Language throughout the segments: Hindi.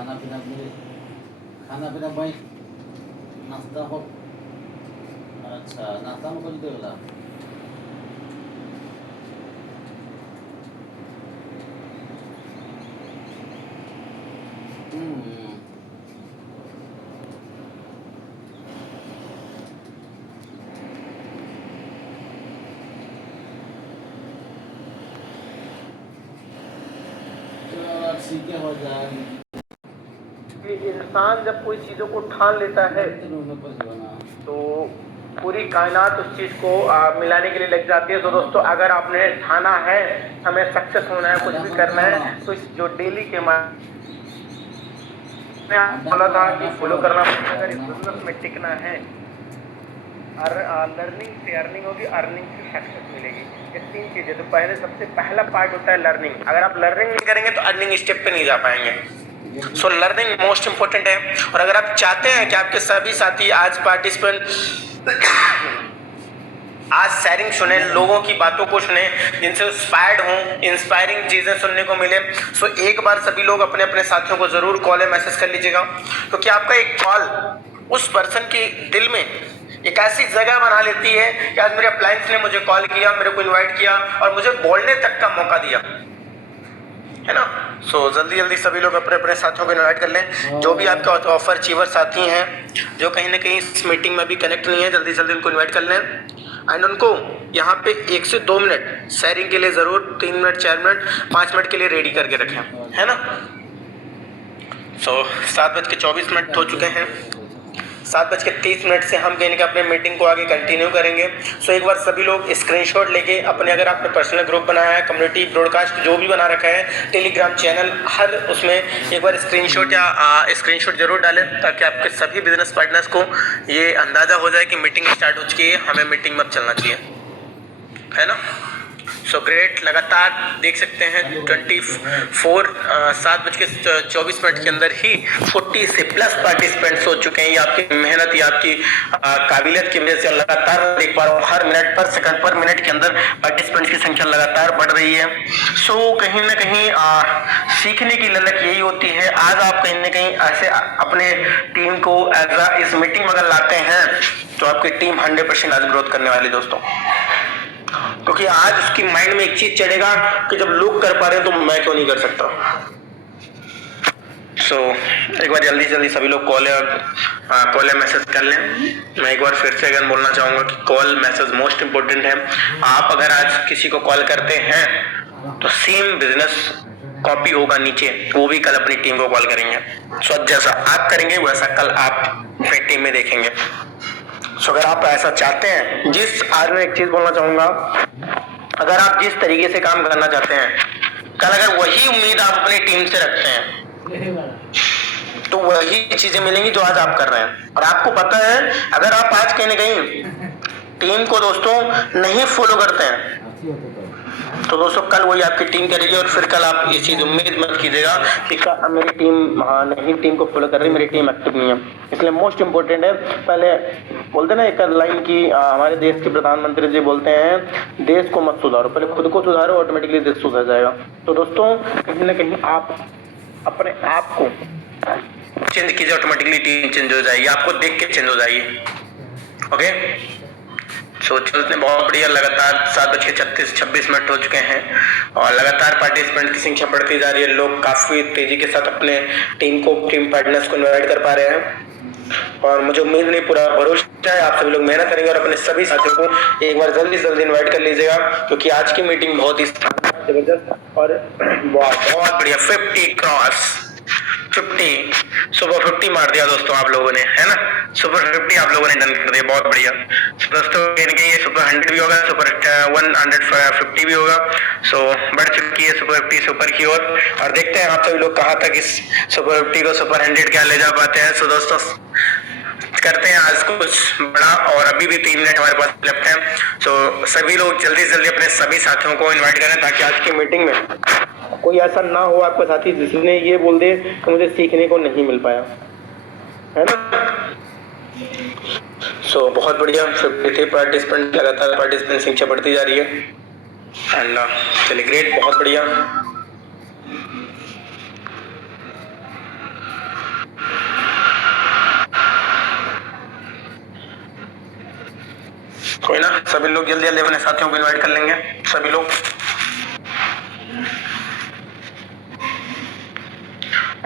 खाना पीना भाई नाश्ता हो। अच्छा नाश्ता में कुछ देला सीखे हो जाए। इंसान जब कोई चीज़ों को ठान लेता है तो पूरी कायनात उस चीज़ को मिलाने के लिए लग जाती है। तो दोस्तों अगर आपने ठाना है हमें सक्सेस होना है, कुछ भी करना है, तो इस जो डेली के बोला था कि फॉलो करना पड़ेगा। अगर इस बिजनेस में टिकना है, लर्निंग से अर्निंग होगी, अर्निंग से सक्सेस मिलेगी। ये 3 चीज़ें। तो सबसे पहला पार्ट होता है लर्निंग। अगर आप लर्निंग नहीं करेंगे तो अर्निंग स्टेप पे नहीं जा पाएंगे। सो लर्निंग मोस्ट इंपोर्टेंट है। और अगर आप चाहते हैं कि आपके सभी साथी आज पार्टिसिपेंट आज शेयरिंग सुने, लोगों की बातों को सुने, जिनसे इंस्पायर्ड हों, इंस्पायरिंग चीज़ें सुनने को मिले, सो एक बार सभी लोग अपने अपने साथियों को ज़रूर कॉल या मैसेज कर लीजिएगा, क्योंकि आपका एक कॉल उस पर्सन के दिल में एक ऐसी जगह बना लेती है कि आज मेरे अप्लायंस ने मुझे कॉल किया, मेरे को इन्वाइट किया और मुझे बोलने तक का मौका दिया, है ना। सो जल्दी जल्दी सभी लोग अपने अपने साथियों को इनवाइट कर लें। जो भी आपके ऑफर अचीवर साथी हैं जो कहीं ना कहीं इस मीटिंग में भी कनेक्ट नहीं है, जल्दी जल्दी उनको इनवाइट कर लें। एंड उनको यहाँ पे 1 से 2 मिनट शेयरिंग के लिए ज़रूर 3 मिनट 4 मिनट 5 मिनट के लिए रेडी करके रखें, है ना। सो 7:24 हो चुके हैं। 7:30 से हम कहीं ना अपने मीटिंग को आगे कंटिन्यू करेंगे। सो एक बार सभी लोग स्क्रीनशॉट लेके अपने, अगर आपने पर्सनल ग्रुप बनाया है, कम्युनिटी ब्रॉडकास्ट जो भी बना रखा है, टेलीग्राम चैनल, हर उसमें एक बार स्क्रीनशॉट जरूर डालें, ताकि आपके सभी बिजनेस पार्टनर्स को ये अंदाज़ा हो जाए कि मीटिंग स्टार्ट हो चुकी है, हमें मीटिंग में अब चलना चाहिए, है ना। So great. लगातार देख सकते हैं 7:24 के अंदर ही 40 से प्लस पार्टिसिपेंट्स हो चुके हैं। ये आपकी मेहनत, ये आपकी काबिलियत की वजह से लगातार देख पा रहा हूँ, हर मिनट पर सेकंड पर मिनट के अंदर पार्टिसिपेंट्स की संख्या लगातार बढ़ रही है। सो कहीं ना कहीं सीखने की ललक यही होती है। आज आप कहीं ना कहीं ऐसे अपने टीम को इस मीटिंग में अगर लाते हैं तो आपकी टीम 100% आज ग्रोथ करने वाली दोस्तों, क्योंकि आज उसकी माइंड में एक चीज चढ़ेगा कि जब लोग कर पा रहे हैं तो मैं क्यों नहीं कर सकता। सो एक बार जल्दी जल्दी सभी लोग कॉल या मैसेज कर लें। मैं एक बार फिर से अगर बोलना चाहूंगा कि कॉल मैसेज मोस्ट इंपोर्टेंट है। आप अगर आज किसी को कॉल करते हैं तो सेम बिजनेस कॉपी होगा नीचे, वो भी कल अपनी टीम को कॉल करेंगे। सो जैसा आप करेंगे वैसा कल आप अपनी टीम में देखेंगे। सो अगर आप ऐसा चाहते हैं, आज मैं एक चीज बोलना चाहूंगा, अगर आप जिस तरीके से काम करना चाहते हैं, कल अगर वही उम्मीद आप अपनी टीम से रखते हैं तो वही चीजें मिलेंगी जो आज आप कर रहे हैं। और आपको पता है, अगर आप आज कहीं ना कहीं टीम को दोस्तों नहीं फॉलो करते हैं तो दोस्तों कल वही आपकी टीम करेगी। और फिर कल आप ये चीज उम्मीद मत कीजिएगा कि मेरी टीम नहीं टीम को फॉलो कर रही, मेरी टीम एक्टिव नहीं है। इसलिए मोस्ट इंपोर्टेंट है, पहले बोलते ना एक लाइन की, हमारे देश के प्रधानमंत्री जी बोलते हैं, देश को मत सुधारो, पहले खुद को सुधारो, ऑटोमेटिकली देश सुधर जाएगा। तो दोस्तों कहीं ना कहीं आप अपने आप को चेंज कीजिए, ऑटोमेटिकली टीम चेंज हो जाएगी, आपको देख के चेंज हो जाएगी। ओके, सो चलते बहुत बढ़िया। लगातार 7:36 हो चुके हैं और लगातार पार्टिसिपेंट की संख्या बढ़ती जा रही है। लोग काफी तेजी के साथ अपने टीम पार्टनर्स को इनवाइट कर पा रहे हैं और मुझे उम्मीद नहीं, पूरा भरोसा है आप सभी लोग मेहनत करेंगे और अपने सभी साथियों को एक बार जल्दी जल्दी इन्वाइट कर लीजिएगा, क्योंकि आज की मीटिंग बहुत ही जबरदस्त और बहुत बढ़िया। 50 क्रॉस 50 सुपर 50 मार दिया दोस्तों आप लोगों ने, है ना। सुपर 50 आप लोगों ने डन कर दिया, बहुत बढ़िया। दोस्तों इनके ये सुपर 100 भी होगा, सुपर 150 भी होगा। सो बढ़ चुकी है सुपर 50 सुपर की ओर। और देखते हैं आप सभी लोग कहाँ तक इस सुपर 50 को सुपर 100 क्या ले जा पाते हैं। सो दोस्तों करते हैं आज कुछ बड़ा, और अभी भी 3 मिनट हमारे पास लेफ्ट है। सो सभी लोग जल्दी जल्दी अपने सभी साथियों को इन्वाइट करें, ताकि आज की मीटिंग में कोई ऐसा ना हो आपका साथी जिसने ये बोल दे कि मुझे सीखने को नहीं मिल पाया, है ना। सो बहुत बढ़िया। 53 पार्टिसिपेंट, लगातार पार्टिसिपेंट संख्या बढ़ती जा रही है। एंड चलिए ग्रेट, बहुत बढ़िया। कोई ना, सभी लोग जल्दी जल्दी अपने साथियों को इनवाइट कर लेंगे सभी लोग।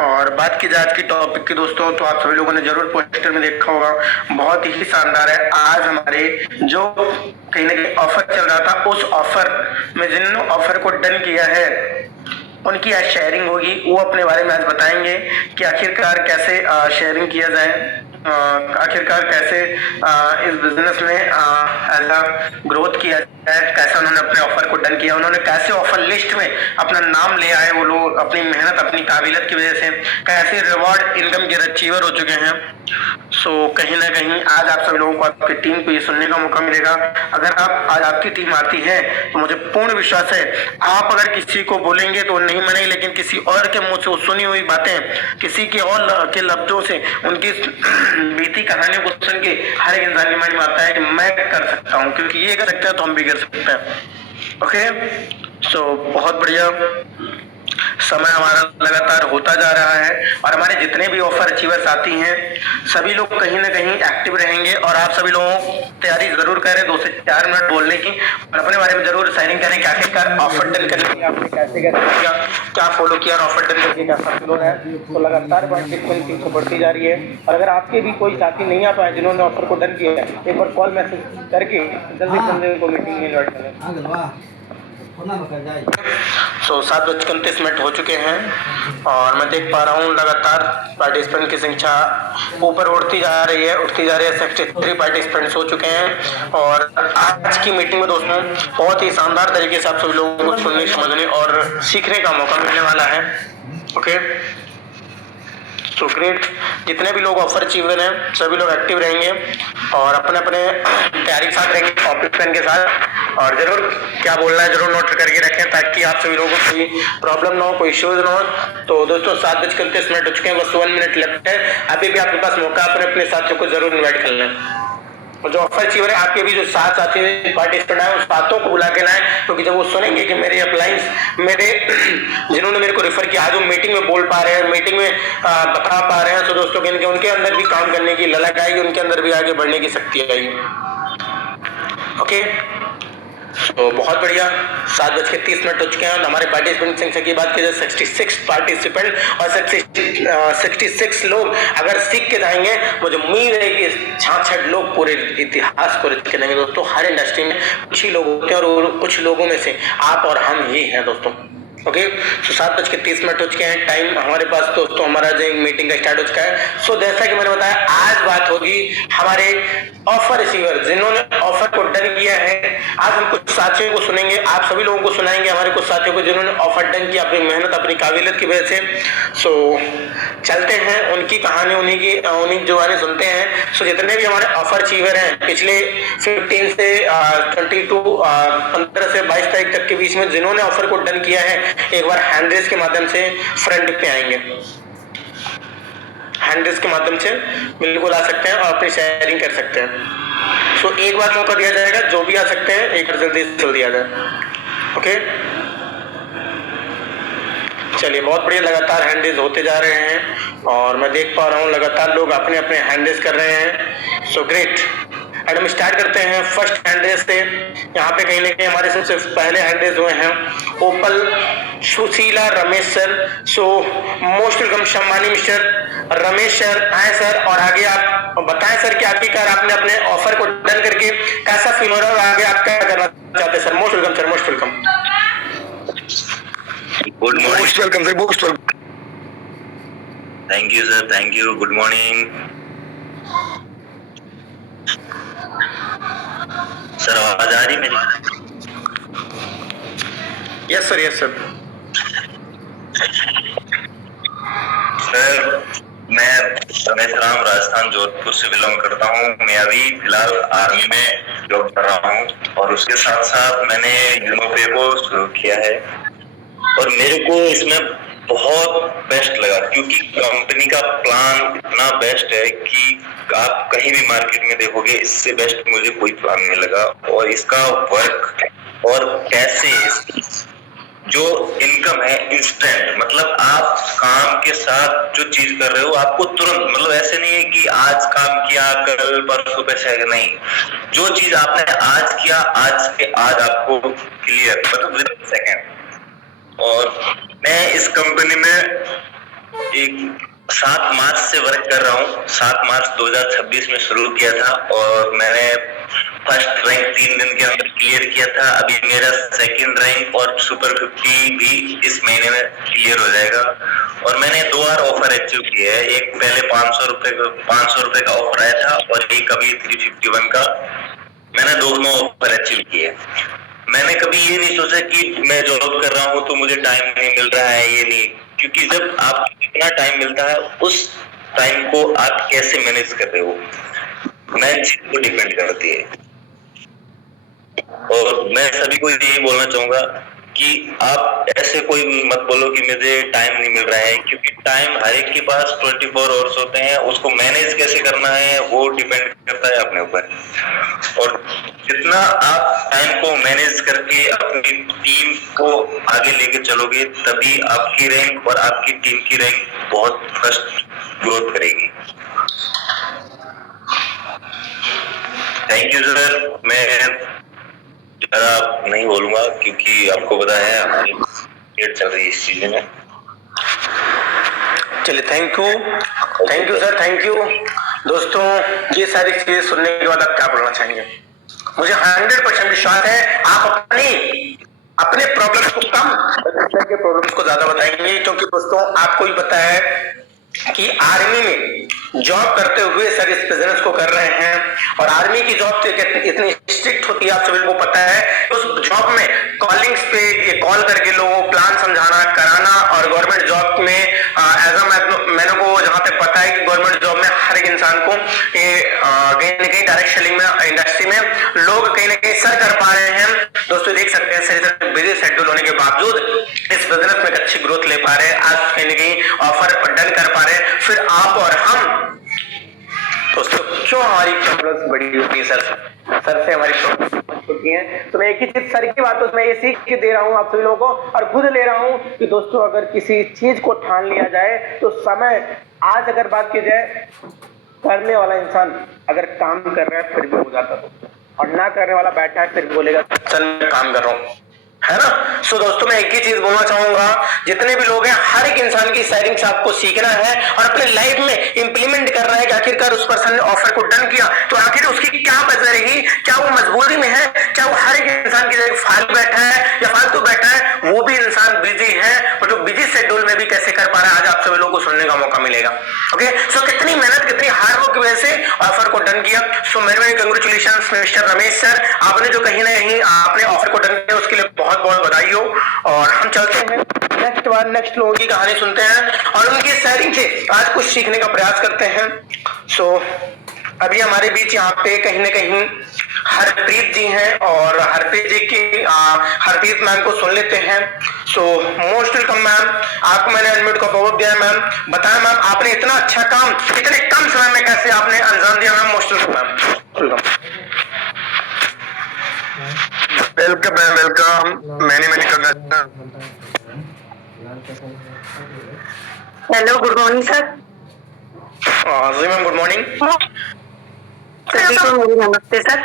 और बात की जाए आज की टॉपिक की दोस्तों, तो आप सभी लोगों ने जरूर पोस्टर में देखा होगा, बहुत ही शानदार है। आज हमारे जो कहीं ना कहीं ऑफर चल रहा था, उस ऑफर में जिन्होंने ऑफर को डन किया है उनकी आज शेयरिंग होगी। वो अपने बारे में आज बताएंगे कि आखिरकार कैसे शेयरिंग किया जाए, आखिरकार कैसे इस बिजनेस में एज ग्रोथ किया जाए, कैसे उन्होंने अपने ऑफर को डन किया, उन्होंने कैसे ऑफर लिस्ट में अपना नाम ले आए वो लोग अपनी मेहनत अपनी काबिलियत की वजह से, कैसे रिवॉर्ड इनकम के अचीवर हो चुके हैं। सो कहीं ना कहीं आज आप सभी लोगों को आपकी टीम को ये सुनने का मौका मिलेगा। अगर आप आज आपकी टीम आती है तो मुझे पूर्ण विश्वास है आप अगर किसी को बोलेंगे तो नहीं मानेंगे, लेकिन किसी और के मुंह से वो सुनी हुई बातें, किसी के और के लफ्जों से उनकी बीती कहानियों को सुन के हर एक इंसान के मन में आता है कि मैं कर सकता हूँ, क्योंकि ये कर सकता है तो हम भी कर सकते हैं। ओके, सो बहुत बढ़िया। समय हमारा लगातार होता जा रहा है और हमारे जितने भी ऑफर अचीवर्स आती हैं सभी लोग कहीं ना कहीं एक्टिव रहेंगे और आप सभी लोगों तैयारी जरूर करें 2 से 4 मिनट बोलने की और अपने बारे में जरूर शेयरिंग करें कि आखिरकार ऑफर डन करने के आपने कैसे कैसे किया, क्या फॉलो किया और ऑफर डन करके कैसा फील हो रहा है। तो लगातार पार्टिसिपेंट बढ़ती जा रही है और अगर आपके भी कोई साथी नहीं आ पाए जिन्होंने ऑफर को डन किया है, एक बार कॉल मैसेज करके जल्दी से जल्दी उनको मीटिंग में इन्वाइट करें। सो 7:29 हो चुके हैं और मैं देख पा रहा हूँ लगातार पार्टिसिपेंट की संख्या ऊपर उठती जा रही है 63 पार्टिसिपेंट्स हो चुके हैं। और आज की मीटिंग में दोस्तों बहुत ही शानदार तरीके से आप सभी लोगों को सुनने, समझने और सीखने का मौका मिलने वाला है। Okay, so great. जितने भी लोग ऑफर अचीवर हैं सभी लोग एक्टिव रहेंगे और अपने अपने तैयारी के साथ रहेंगे, कॉपी पेन के साथ, और जरूर क्या बोलना है जरूर नोट करके रखें ताकि आप सभी लोगों को कोई प्रॉब्लम ना हो, कोई इश्यूज ना हो। तो दोस्तों 7:29 हो चुके हैं, बस 1 मिनट लेफ्ट है। अभी भी आपके पास मौका, अपने अपने साथियों को जरूर इन्वाइट कर लें। और जो ऑफर अचीवर है आपके भी जो 7 साथी पार्टिसिपेंट है उस सातों को बुला के लाएं, क्योंकि जब वो सुनेंगे कि मेरे अपलाइंस मेरे जिन्होंने मेरे को रेफर किया आज वो मीटिंग में बोल पा रहे हैं, मीटिंग में बता पा रहे हैं, तो दोस्तों के उनके अंदर भी काम करने की ललक आएगी, उनके अंदर भी आगे बढ़ने की शक्ति आएगी। ओके, तो बहुत बढ़िया। 7:30 हो चुके हैं और हमारे पार्टिसिपेंट संख्या की बात की जाए 66 पार्टिसिपेंट और 66 लोग अगर सीख के जाएंगे, मुझे उम्मीद है कि 66 लोग पूरे इतिहास को रच के देंगे। दोस्तों हर इंडस्ट्री में कुछ ही लोग होते हैं और कुछ लोगों में से आप और हम ही हैं दोस्तों। ओके, तो 7:30 हो चुके हैं टाइम हमारे पास दोस्तों, हमारा जो मीटिंग का स्टार्ट हो चुका है। सो जैसा कि मैंने बताया आज बात होगी हमारे ऑफर रिसीवर जिन्होंने ऑफर को डन किया है। आज हम कुछ साथियों को सुनेंगे, आप सभी लोगों को सुनाएंगे हमारे कुछ साथियों को जिन्होंने ऑफर डन किया अपनी मेहनत अपनी काबिलियत की वजह से। सो चलते हैं उनकी कहानी, उन्हीं जुबानी सुनते हैं। सो जितने भी हमारे ऑफर अचीवर हैं पिछले 15 से 15 से 22 तारीख तक के बीच में जिन्होंने ऑफर को डन किया है, एक बार हैंड रेस के माध्यम से फ्रंट पे आएंगे। हैंड रेस के माध्यम से बिल्कुल आ सकते हैं और अपनी शेयरिंग कर सकते हैं। सो एक बार मौका दिया जाएगा, जो भी आ सकते हैं एक बार जल्दी आ जाए। ओके, चलिए बहुत बढ़िया। लगातार हैंड रेस होते जा रहे हैं और मैं देख पा रहा हूँ लगातार लोग अपने अपने हैंड रेस कर रहे हैं। सो ग्रेट, एंड हम स्टार्ट करते हैं फर्स्ट हैंड रेस से। यहाँ पे कहीं ना कहीं हमारे सबसे पहले हैंड रेस हुए हैं ओपल Sushila Ramesh sir. So most welcome शम्मानी मिस्टर रमेश सर, आए सर और आगे आप बताएं सर कि आखिरकार आपने अपने ऑफर को डन करके कैसा फील हो रहा है और आगे आप क्या करना चाहते हैं sir. Most welcome sir, most welcome. Good morning. Most welcome sir, most welcome. Thank you sir, thank you. Good morning sir, आवाज आ रही मेरी? Yes sir, yes sir. Sir मैं रमेश राम राजस्थान जोधपुर से बिलोंग करता हूँ। मैं अभी फिलहाल आर्मी में जॉब कर रहा हूँ और उसके साथ साथ मैंने यूनोपे को शुरू किया है और मेरे को इसमें बहुत बेस्ट लगा क्योंकि कंपनी का प्लान इतना बेस्ट है कि आप कहीं भी मार्केट में देखोगे इससे बेस्ट मुझे कोई प्लान नहीं लगा। और इसका वर्क और कैसे जो इनकम है इंस्टेंट, मतलब आप काम के साथ जो चीज कर रहे हो आपको तुरंत, मतलब ऐसे नहीं है कि आज काम किया कल परसों पैसे आएगा, नहीं, जो चीज आपने आज किया आज के आज आपको क्लियर, मतलब विद सेकेंड। और मैं इस कंपनी में एक 7 मार्च से वर्क कर रहा हूँ। 7 मार्च 2026 में शुरू किया था और मैंने फर्स्ट रैंक 3 दिन के अंदर क्लियर किया था। अभी मेरा सेकंड रैंक और सुपर 50 भी इस महीने में क्लियर हो जाएगा। और मैंने 2 बार ऑफर अचीव किया है, एक पहले 500 रुपए का ऑफर आया था और एक अभी 351 का, मैंने दोनों ऑफर अचीव किए। मैंने कभी ये नहीं सोचा कि मैं जॉब कर रहा हूँ तो मुझे टाइम नहीं मिल रहा है, ये नहीं, क्योंकि जब आपको कितना टाइम मिलता है उस टाइम को आप कैसे मैनेज कर रहे हो, मैं चीज को डिपेंड करती है। और मैं सभी को यही बोलना चाहूंगा कि आप ऐसे कोई मत बोलो कि मुझे टाइम नहीं मिल रहा है, क्योंकि टाइम हर एक के पास 24 आवर्स होते हैं, उसको मैनेज कैसे करना है वो डिपेंड करता है अपने ऊपर। और जितना आप टाइम को मैनेज करके अपनी टीम को आगे लेके चलोगे तभी आपकी रैंक और आपकी टीम की रैंक बहुत फास्ट ग्रोथ करेगी। Thank you sir. मैं ज्यादा नहीं बोलूंगा क्योंकि आपको पता है हमारी लेट चल रही है इस चीज में। चलिए, thank you sir, thank you. दोस्तों, ये सारी चीजें सुनने के बाद आप क्या बोलना चाहेंगे? मुझे 100% विश्वास है आप अपने प्रॉब्लम्स को कम, दूसरे के प्रॉब्लम्स को ज्यादा बताएंगे, क्योंकि दोस्तों आपको भी पता है कि आर्मी में जॉब करते हुए सर इस बिजनेस को कर रहे हैं। और आर्मी की जॉब तो इतनी स्ट्रिक्ट होती है, आप सभी को पता है। उस जॉब में कॉलिंग्स पे ये कॉल करके लोगों को प्लान समझाना कराना, और गवर्नमेंट जॉब में एज मैंने को जहां तक पता है कि गवर्नमेंट जॉब में हर एक इंसान को कहीं ना कहीं डायरेक्ट सेलिंग में इंडस्ट्री में लोग कहीं ना कहीं सर कर पा रहे हैं। दोस्तों देख सकते हैं सर बिजी शेड्यूल होने के बावजूद इस बिजनेस में अच्छी ग्रोथ ले पा रहे हैं, आज कहीं ना कहीं ऑफर डन कर पा रहे हैं। फिर आप और हम दोस्तों क्यों हमारी प्रॉब्लम्स बड़ी होती है? सर से हमारी प्रॉब्लम्स होती हैं। तो मैं एक ही चीज सर की बातों से मैं ये सीख के दे रहा हूं आप सभी लोगों को, और खुद ले रहा हूं कि दोस्तों अगर किसी चीज को ठान लिया जाए तो समय, आज अगर बात की जाए, करने वाला इंसान अगर काम कर रहा है फिर भी हो जाता है, और ना करने वाला बैठा है फिर बोलेगा चल मैं काम कर रहा हूं, है ना। सो दोस्तों मैं एक ही चीज बोलना चाहूंगा, जितने भी लोग हैं हर एक इंसान की शेयरिंग से आपको सीखना है और अपने लाइफ में इंप्लीमेंट करना है कि आखिरकार उस पर्सन ने ऑफर को डन किया तो आखिर उसकी क्या वजह रही, क्या वो मजबूरी में है, क्या वो हर एक इंसान की जगह फालतू बैठा है या फालतू बैठा है, वो भी इंसान बिजी है और जो बिजी शेड्यूल में भी कैसे कर पा रहा है, आज आप सभी लोगों को सुनने का मौका मिलेगा। ओके, सो कितनी मेहनत कितनी हार्ड वर्क की वजह से ऑफर को डन किया। सो मेरे कंग्रेचुलेशन मिस्टर रमेश सर, आपने जो कहीं ना कहीं आपने ऑफर को डन किया उसके लिए बहुत बहुत बधाई हो। और हम चलते हैं नेक्स्ट लोगों की कहानी सुनते हैं और उनकी शेयरिंग से आज कुछ सीखने का प्रयास करते हैं। सो अभी हमारे बीच यहाँ पे कहीं ना कहीं हरप्रीत जी हैं और हरप्रीत जी की हरप्रीत मैम को सुन लेते हैं। सो मोस्ट वेलकम मैम, आपको मैंने अनम्यूट का पॉपअप दिया है मैम। बताएं मैम, आपने इतना अच्छा काम इतने कम समय में कैसे आपने अंजाम दिया ma'am? Most welcome ma'am. Welcome many hello, good morning sir. जी मैम, गुड मॉर्निंग। सभी को मेरी नमस्ते सर।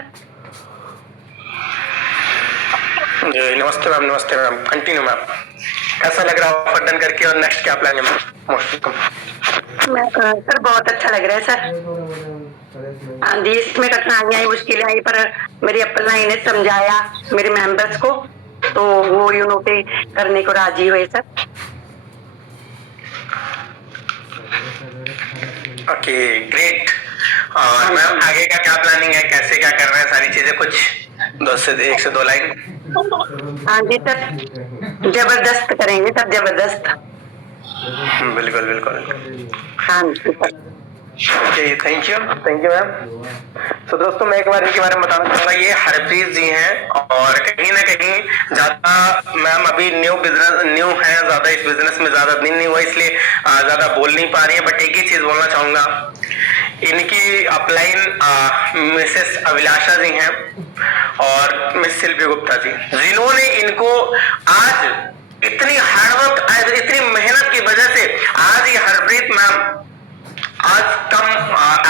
जी नमस्ते मैम, नमस्ते मैम, कंटिन्यू मैम। कैसा लग रहा है ऑफर डन करके और नेक्स्ट क्या प्लान है मैम? Most welcome. मैं सर बहुत अच्छा लग रहा है सर। हाँ जी, इसमें कठिनाइयाँ आई, मुश्किलें आई, पर मेरी अपलाइन ने समझाया मेरे मेंबर्स को तो वो पे करने को राजी हुए सर। Okay great. और मैम आगे का क्या प्लानिंग है, कैसे क्या कर रहे हैं सारी चीजें, कुछ 1 से 2 लाइन? हाँ जी सर, जबरदस्त करेंगे सर, जबरदस्त। बिल्कुल बिल्कुल। हाँ जी सर। Thank you ma'am. तो दोस्तों मैं एक बार इनके बारे में बताना चाहूंगा, ये हरप्रीत जी हैं और कहीं ना कहीं ज्यादा मैम अभी न्यू है, ज्यादा इस बिजनेस में ज्यादा दिन नहीं हुआ इसलिए ज्यादा बोल नहीं पा रही है। बट एक ही चीज बोलना चाहूंगा, इनकी अपलाइन मिसेस अभिलाषा जी हैं और मिस शिल्पी गुप्ता जी, जिन्होंने इनको आज इतनी हार्डवर्क, इतनी मेहनत की वजह से आज ये हरप्रीत मैम आज कम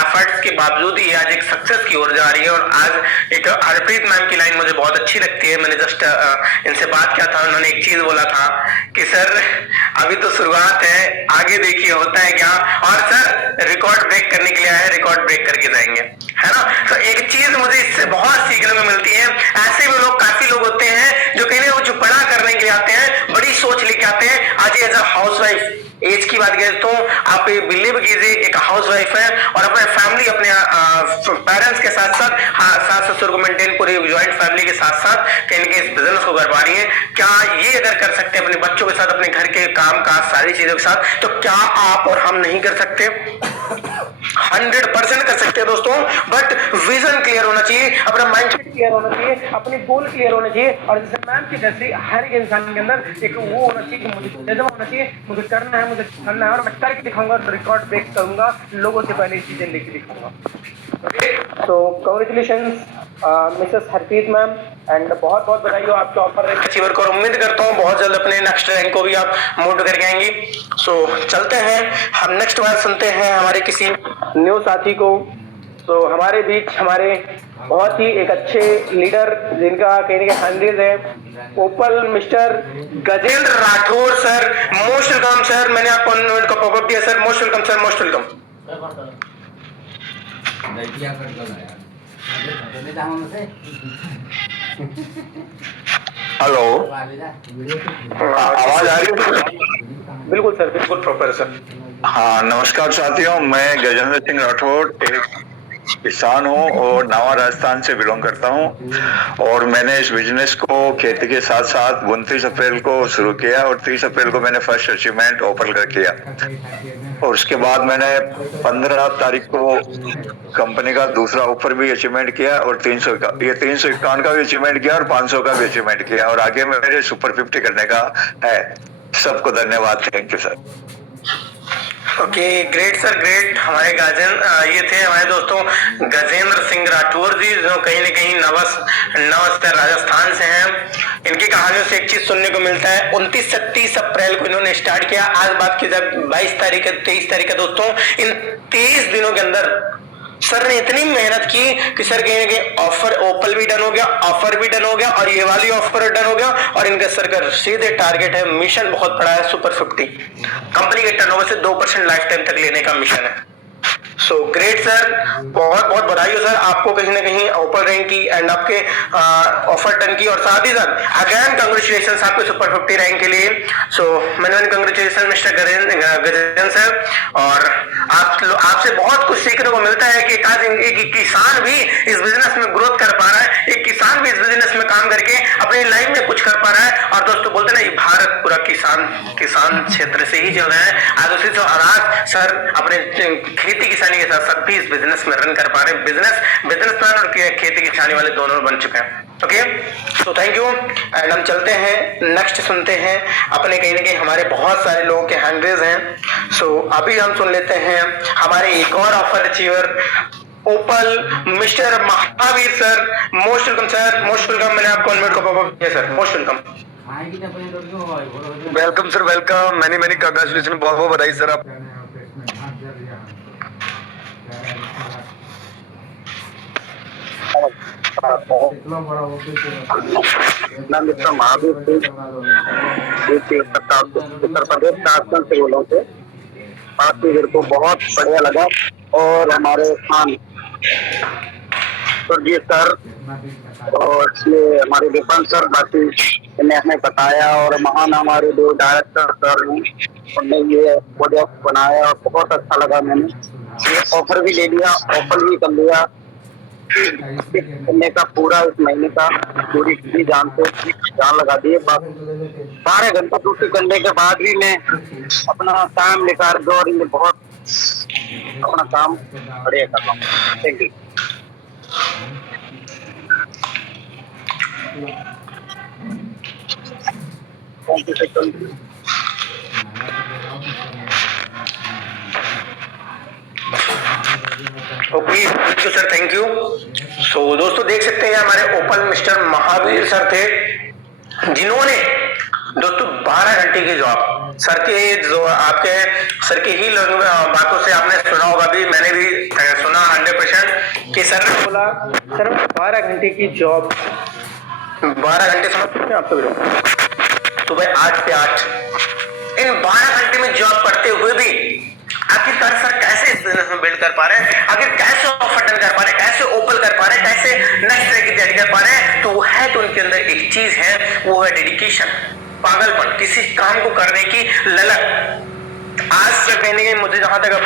एफर्ट्स के बावजूद ही आज एक सक्सेस की ओर जा रही है। और आज एक हरप्रीत मैम की लाइन मुझे बहुत अच्छी लगती है। मैंने जस्ट इनसे बात किया था, उन्होंने एक चीज बोला था कि सर अभी तो शुरुआत है, आगे देखिए होता है क्या, और सर रिकॉर्ड ब्रेक करने के लिए आए, रिकॉर्ड ब्रेक करके जाएंगे, है ना। तो एक चीज मुझे इससे बहुत सीखने को मिलती है। ऐसे भी लोग, काफी लोग होते हैं जो कहीं वो जो बड़ा करने के लिए आते हैं, बड़ी सोच लेके आते हैं। आज एज अ हाउसवाइफ एज की बात करें तो आप बिलीव कीजिए, एक हाउसवाइफ है और अपने फैमिली, अपने पेरेंट्स के साथ साथ, सास ससुर को मेंटेन, पूरी ज्वाइंट फैमिली के साथ साथ कहीं ना कहीं इस बिजनेस को कर पा रही है। क्या ये अगर कर सकते हैं अपने बच्चों के साथ, अपने घर के काम काज सारी चीजों के साथ, तो क्या आप और हम नहीं कर सकते? 100% कर सकते हैं दोस्तों। बट विजन क्लियर होना चाहिए, अपना माइंडसेट क्लियर होना चाहिए, अपने गोल क्लियर होने चाहिए। और जैसे मैम की जैसे हर एक इंसान के अंदर एक वो होना चाहिए कि मुझे जज्बा होना चाहिए, मुझे करना है, मुझे करना है और मैं करके दिखाऊंगा, रिकॉर्ड ब्रेक करूंगा, लोगों से पहले चीजें लेके दिखाऊंगा। Okay, so congratulations Mrs Harpreet ma'am, and बहुत बहुत बधाई हो आपके ऑफर रैंक अचीवर को। उम्मीद करता हूँ बहुत जल्द अपने नेक्स्ट रैंक को भी आप मूव करके आएंगी। सो चलते हैं, हम नेक्स्ट बार सुनते हैं हमारे किसी न्यू साथी को। तो हमारे बीच हमारे बहुत ही एक अच्छे लीडर जिनका कहने के हैंडल्स है ओपल mister Gajendra Rathore sir, most welcome sir. मैंने आपको इनवाइट का पॉपअप दिया sir, most welcome sir, most welcome. Hello, आवाज आ रही है? बिल्कुल सर, बिल्कुल प्रॉपर सर। हाँ, नमस्कार साथियों, मैं गजेंद्र सिंह राठौर एक किसान हूँ और नावा राजस्थान से बिलोंग करता हूँ। और मैंने इस बिजनेस को खेती के साथ साथ 29 अप्रैल को शुरू किया और 30 अप्रैल को मैंने फर्स्ट अचीवमेंट ओपन कर किया। और उसके बाद मैंने 15 तारीख को कंपनी का दूसरा ऑफर भी अचीवमेंट किया और 351 का भी अचीवमेंट किया और 500 का भी अचीवमेंट किया। और आगे मेरे सुपर 50 करने का है। सबको धन्यवाद, thank you sir. Okay, great sir, great. हमारे ये थे हमारे दोस्तों गजेंद्र सिंह राठौर जी, जो कहीं न कहीं नवस्तर राजस्थान से हैं। इनकी कहानियों से एक चीज सुनने को मिलता है। 29 से 30 अप्रैल को इन्होंने स्टार्ट किया। आज बात की जब 22 तारीख है, 23 तारीख है दोस्तों, इन 23 दिनों के अंदर सर ने इतनी मेहनत की कि सर कहीं ऑफर ओपल भी डन हो गया, ऑफर भी डन हो गया और ये वाली ऑफर डन हो गया। और इनका सर का सीधे टारगेट है, मिशन बहुत बड़ा है, सुपर 50 कंपनी के टर्नओवर से 2% लाइफ टाइम तक लेने का मिशन है। सो ग्रेट सर, बहुत बहुत बधाई हो सर आपको कहीं ना कहीं ओपन रैंक की एंड आपके ऑफर डन की। और साथ ही साथ अगेन कांग्रेचुलेशन आपके सुपर 50 रैंक के लिए। सो मैंने कांग्रेचुलेशन मिस्टर गजेंद्र सर। और आपसे बहुत कुछ सीखने को मिलता है कि एक किसान भी इस बिजनेस में ग्रोथ कर पा रहा है, एक किसान भी इस बिजनेस में काम करके अपनी लाइफ में कुछ कर पा रहा है। और दोस्तों बोलते ना, ये भारत पूरा किसान क्षेत्र से ही चल रहा है। आज उसी से आज सर अपने खेती किसानी के साथ साथ भी इस बिजनेस में रन कर पा रहे हैं। बिजनेसमैन और खेती किसानी वाले दोनों बन चुके हैं। Okay, so thank you. And हम चलते हैं, नेक्स्ट सुनते हैं अपने कहीं ना कहीं हमारे बहुत सारे लोगों के हैंडल्स हैं। सो अभी हम सुन लेते हैं हमारे एक और ऑफर अचीवर ओपल mister Mahavir sir. Most welcome sir, most welcome. मैंने आपको इनवाइट को पॉपअप किया sir, most welcome. Welcome sir, welcome. Many congratulation, बहुत बहुत बधाई सर। आप मिस्टर महावीर उत्तर प्रदेश राजस्थान से बोल रहे थे। बाकी मेरे को बहुत बढ़िया लगा। और हमारे खान स्वर्गीय सर और इसमें हमारे विपन सर, बाकी इन्हें हमें बताया। और महान हमारे दो डायरेक्टर सर हैं, उन्होंने ये प्रोजेक्ट बनाया और बहुत अच्छा लगा। मैंने ये ऑफर भी ले लिया, ऑफर भी कर लिया करने का पूरा इस महीने का पूरी जान लगा दिए। 12 घंटा ड्यूटी करने के बाद भी मैं अपना टाइम निकाल दो और मैं बहुत अपना काम बढ़िया कर रहा हूँ। Thank you. Okay, thank you sir, thank you. So दोस्तों देख सकते हैं हमारे ओपल मिस्टर महावीर सर थे, जिन्होंने दोस्तों 12 घंटे की जॉब, सर के जो आपके सर की ही बातों से आपने सुना होगा, भी मैंने भी सुना 100% कि सर ने बोला सर 12 घंटे की जॉब, 12 घंटे समझ सकते हैं आप सभी लोग, सुबह 8 से 8, इन 12 घंटे में जॉब करते हुए भी आखिरकार सर कैसे इस बिजनेस में बिल्ड कर पा रहे हैं, आखिर कैसे ऑफर डन कर पा रहे हैं, कैसे ओपन कर पा रहे हैं, कैसे नेक्स्ट तरह की तैयारी कर पा रहे हैं, तो वो है, तो उनके अंदर एक चीज है, वो है डेडिकेशन, पागलपन, किसी काम को करने की ललक। आज सर कहने के मुझे जहां तक अब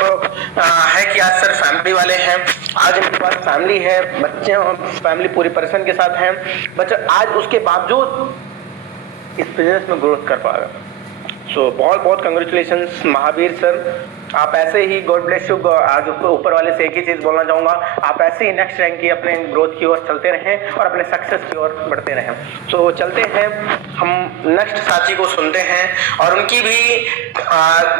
है कि आज सर फैमिली वाले हैं, आज इनके पास फैमिली है, बच्चे फैमिली पूरी पर्सन के साथ हैं, बच्चे आज उसके बावजूद इस बिजनेस में ग्रोथ कर पा रहे। सो बहुत बहुत कंग्रेचुलेशंस महावीर सर, आप ऐसे ही, गॉड ब्लेस यू, आज ऊपर वाले से एक ही चीज बोलना चाहूंगा, आप ऐसे ही नेक्स्ट रैंक की अपने ग्रोथ की ओर चलते रहें और अपने सक्सेस की ओर बढ़ते रहें। सो चलते हैं, हम नेक्स्ट साथी को सुनते हैं और उनकी भी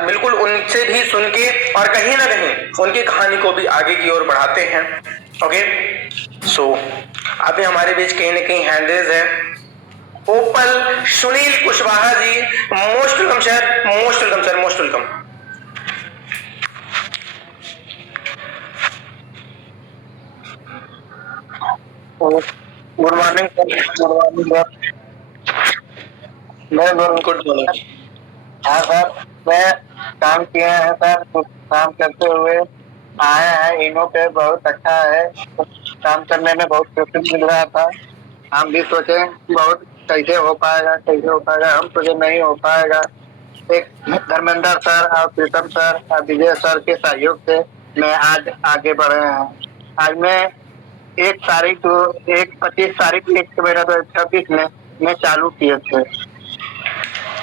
बिल्कुल उनसे भी सुन के और कहीं ना कहीं उनकी कहानी को भी आगे की ओर बढ़ाते हैं। ओके, सो अभी हमारे बीच कहीं ना कहीं हैंडरेज है, ओपल Sunil Kushwaha ji, most welcome sir, most welcome sir, most welcome. Good morning sir, good morning sir. मैं गुड मॉर्निंग। हाँ सर, मैं काम किए हैं सर, कुछ काम करते हुए आए हैं, इनो पे बहुत अच्छा है, काम करने में बहुत प्रॉफिट मिल रहा था। हम भी सोचे बहुत कैसे हो पाएगा, कैसे हो पाएगा, हम सोचे नहीं हो पाएगा। एक धर्मेंद्र सर और प्रीतम सर और विजय सर के सहयोग से मैं आज आगे बढ़े हैं। आज मैं 25 तारीख एक मेरा 2026 में मैं चालू किए थे।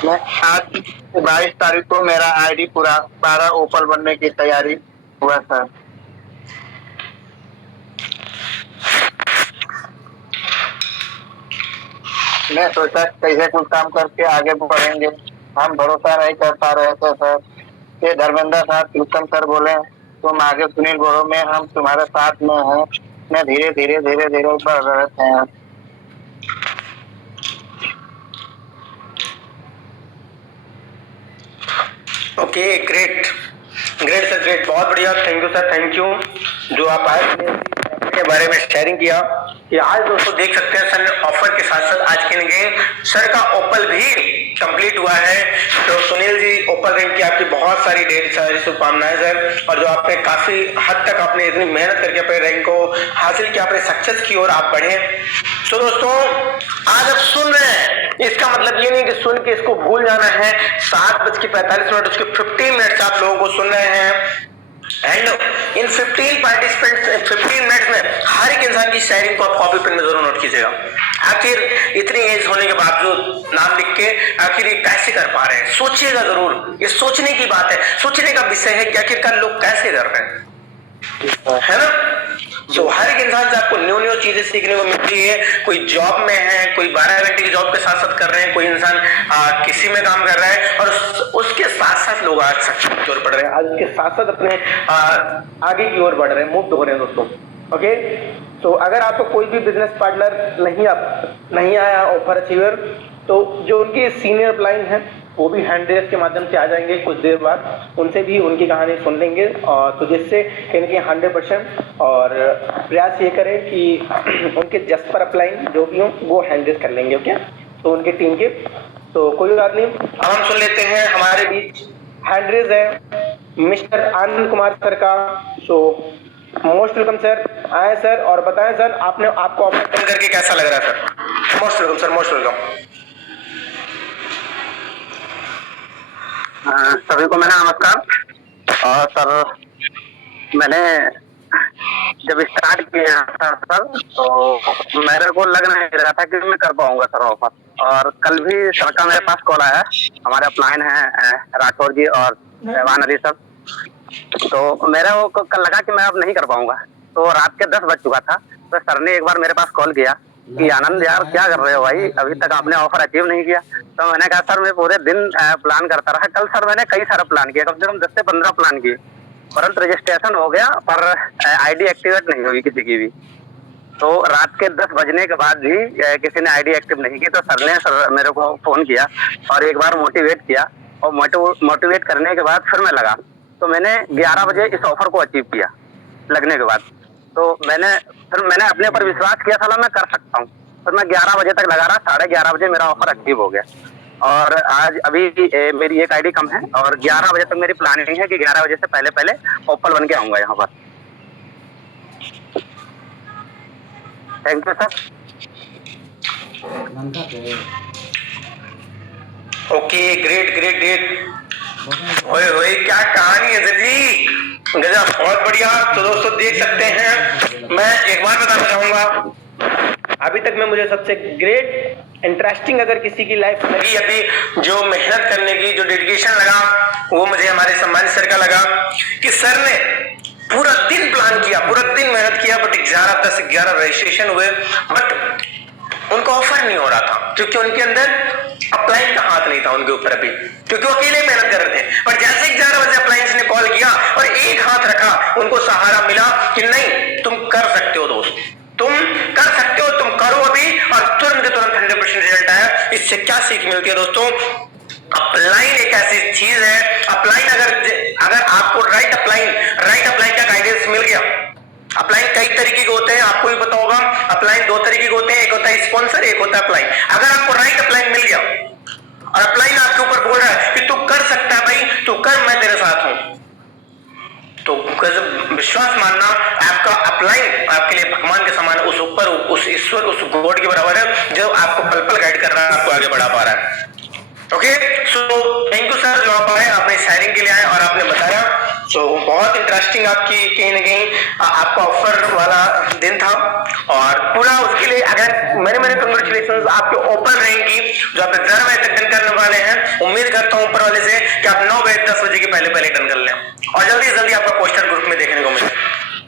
मैं आज 22 तारीख को मेरा आईडी पूरा 12 ओपल बनने की तैयारी हुआ सर। मैं सोचा कैसे कुछ काम करके आगे बढ़ेंगे, हम भरोसा नहीं कर पा रहे थे सर। ये धर्मेंद्र सर, प्रीतम सर बोले तुम आगे सुनील बोलो में हम तुम्हारे साथ में हैं। मैं धीरे धीरे धीरे धीरे बढ़ रहे थे। Okay, great great sir, great, बहुत बढ़िया, thank you sir, thank you जो आप आए के बारे में शेयरिंग किया। ये आज दोस्तों देख सकते हैं सर ने ऑफर के साथ साथ आज के सर का ओपल भी कंप्लीट हुआ है। तो सुनील जी, ओपल रैंक की आपकी बहुत सारी ढेर सारी शुभकामनाएं सर, और जो आपने काफी हद तक आपने इतनी मेहनत करके अपने रैंक को हासिल किया, अपने सक्सेस की ओर आप बढ़े। तो दोस्तों आज आप सुन रहे हैं, इसका मतलब ये नहीं कि सुन के इसको भूल जाना है। 7:45 उसके 15 मिनट्स आप लोगों को सुन रहे हैं, एंड इन 15 मिनट्स में हर एक इंसान की शेयरिंग को आप कॉपी पेन में जरूर नोट कीजिएगा। आखिर इतनी एज होने के बावजूद नाम लिख के आखिर ये कैसे कर पा रहे हैं, सोचिएगा जरूर। ये सोचने की बात है, सोचने का विषय है कि आखिरकार लोग कैसे कर रहे हैं, है ना। सो हर एक इंसान से आपको न्यू न्यू चीजें सीखने को मिलती है। कोई जॉब में है, कोई 12 घंटे की जॉब के साथ साथ कर रहे हैं, कोई इंसान किसी में काम कर रहा है, और उसके साथ साथ लोग आज सक्सेस की ओर बढ़ रहे हैं, आज उसके साथ साथ अपने आगे की ओर बढ़ रहे हैं, मूव हो रहे हैं दोस्तों। ओके, तो अगर आपको कोई भी बिजनेस पार्टनर नहीं आया ऑफर अचीवर, तो जो उनकी सीनियर अपलाइन है वो भी हैंड रेस के माध्यम से आ जाएंगे कुछ देर बाद, उनसे भी उनकी कहानी सुन लेंगे। और तो जिससे इनके 100% और प्रयास ये करें कि उनके जस्ट पर अपलाइन जो भी हो वो हैंड रेस कर लेंगे। ओके, तो उनके टीम के, तो कोई बात नहीं। अब हम सुन लेते हैं, हमारे बीच हैंड रेस है मिस्टर आनंद कुमार सर का। सो मोस्ट वेलकम सर, आए सर और बताएं सर आपको ऑफर करके कैसा लग रहा है sir. Most welcome sir, most welcome. सभी को मेरा नमस्कार। और सर मैंने जब स्टार्ट किया था सर, तो मेरे को लग नहीं रहा था कि मैं कर पाऊंगा सर ऑफर। और कल भी सर का मेरे पास कॉल आया, हमारे अपलाइन है राठौर जी और रहमान अली सर, तो मेरा वो कल लगा कि मैं अब नहीं कर पाऊंगा। तो रात के 10 बज चुका था, तो सर ने एक बार मेरे पास कॉल किया कि आनंद यार क्या कर रहे हो भाई, अभी तक आपने ऑफर अचीव नहीं किया। तो मैंने कहा सर मैं पूरे दिन प्लान करता रहा। कल सर मैंने कई सारा प्लान किया, कम से कम 10 से 15 प्लान किए, परंतु रजिस्ट्रेशन हो गया पर आईडी एक्टिवेट नहीं हुई किसी की भी। तो रात के 10 बजने के बाद भी किसी ने आईडी एक्टिव नहीं की, तो सर ने मेरे को फोन किया और एक बार मोटिवेट किया, और मोटिवेट करने के बाद फिर मैं लगा, तो मैंने 11 बजे इस ऑफर को अचीव किया। लगने के बाद तो मैंने अपने ऊपर विश्वास किया, साला मैं कर सकता हूँ। फिर मैं 11 बजे तक लगा रहा, 11:30 बजे मेरा ऑफर अचीव हो गया। और आज अभी मेरी एक आईडी कम है और 11 बजे तक मेरी प्लानिंग है कि 11 बजे से पहले ओपल बन के आऊंगा यहाँ पर। Thank you sir. नंदा के ओके, ग्रेट ग्रेट ग्रेट। ओए ओए, क्या कहानी है सर जी, गजब, बहुत बढ़िया। तो दोस्तों देख सकते हैं, मैं एक बार बताना चाहूंगा, अभी तक में मुझे सबसे ग्रेट इंटरेस्टिंग अगर किसी की लाइफ लगी, अभी जो मेहनत करने की जो डेडिकेशन लगा, वो मुझे हमारे सम्मानित सर का लगा कि सर ने पूरा दिन प्लान किया, पूरा दिन मेहनत किया, बट 10 से 11 रजिस्ट्रेशन हुए, बट उनको ऑफर नहीं हो रहा था, क्योंकि उनके अंदर अपलाइन का हाथ नहीं था उनके ऊपर अभी, क्योंकि वो अकेले मेहनत कर रहे थे। पर जैसे 11 बजे अपलाइंस ने कॉल किया और एक हाथ रखा, उनको सहारा मिला कि नहीं, तुम कर सकते हो दोस्त, तुम कर सकते हो, तुम करो अभी, और तुरंत 100% रिजल्ट आया। इससे क्या सीख मिलती है दोस्तों, अपलाइन एक ऐसी चीज है, अपलाइन अगर आपको राइट अपलाइन का गाइडेंस मिल गया। अपलाइन कई तरीके के होते हैं, आपको भी पता होगा, अपलाइन 2 तरीके के होते हैं, एक होता है स्पॉन्सर, एक होता है अपलाइन। अगर आपको राइट अपलाइन मिल गया और अपलाइन आपके ऊपर बोल रहा है कि तू कर सकता है भाई, तू कर, मैं तेरे साथ हूं, तो विश्वास मानना, आपका अपलाइन आपके लिए भगवान के समान, उस ऊपर, उस ईश्वर, उस गॉड के बराबर है, जो आपको पल पल गाइड कर रहा है, आपको आगे बढ़ा पा रहा है। Okay, so thank you sir, जो आप आए, आपने शेयरिंग के लिए आए और आपने बताया। सो बहुत इंटरेस्टिंग आपकी कहीं ना कहीं आपका ऑफर वाला दिन था, और पूरा उसके लिए अगर मैंने कंग्रेचुलेशन, आपके ओपन रहेंगी जो आप 11 बजे तक डन करने वाले हैं। उम्मीद करता हूं ऊपर वाले से कि आप 9 बजे 10 बजे के पहले डन कर लें और जल्दी से जल्दी आपका पोस्टर ग्रुप में देखने को मिले।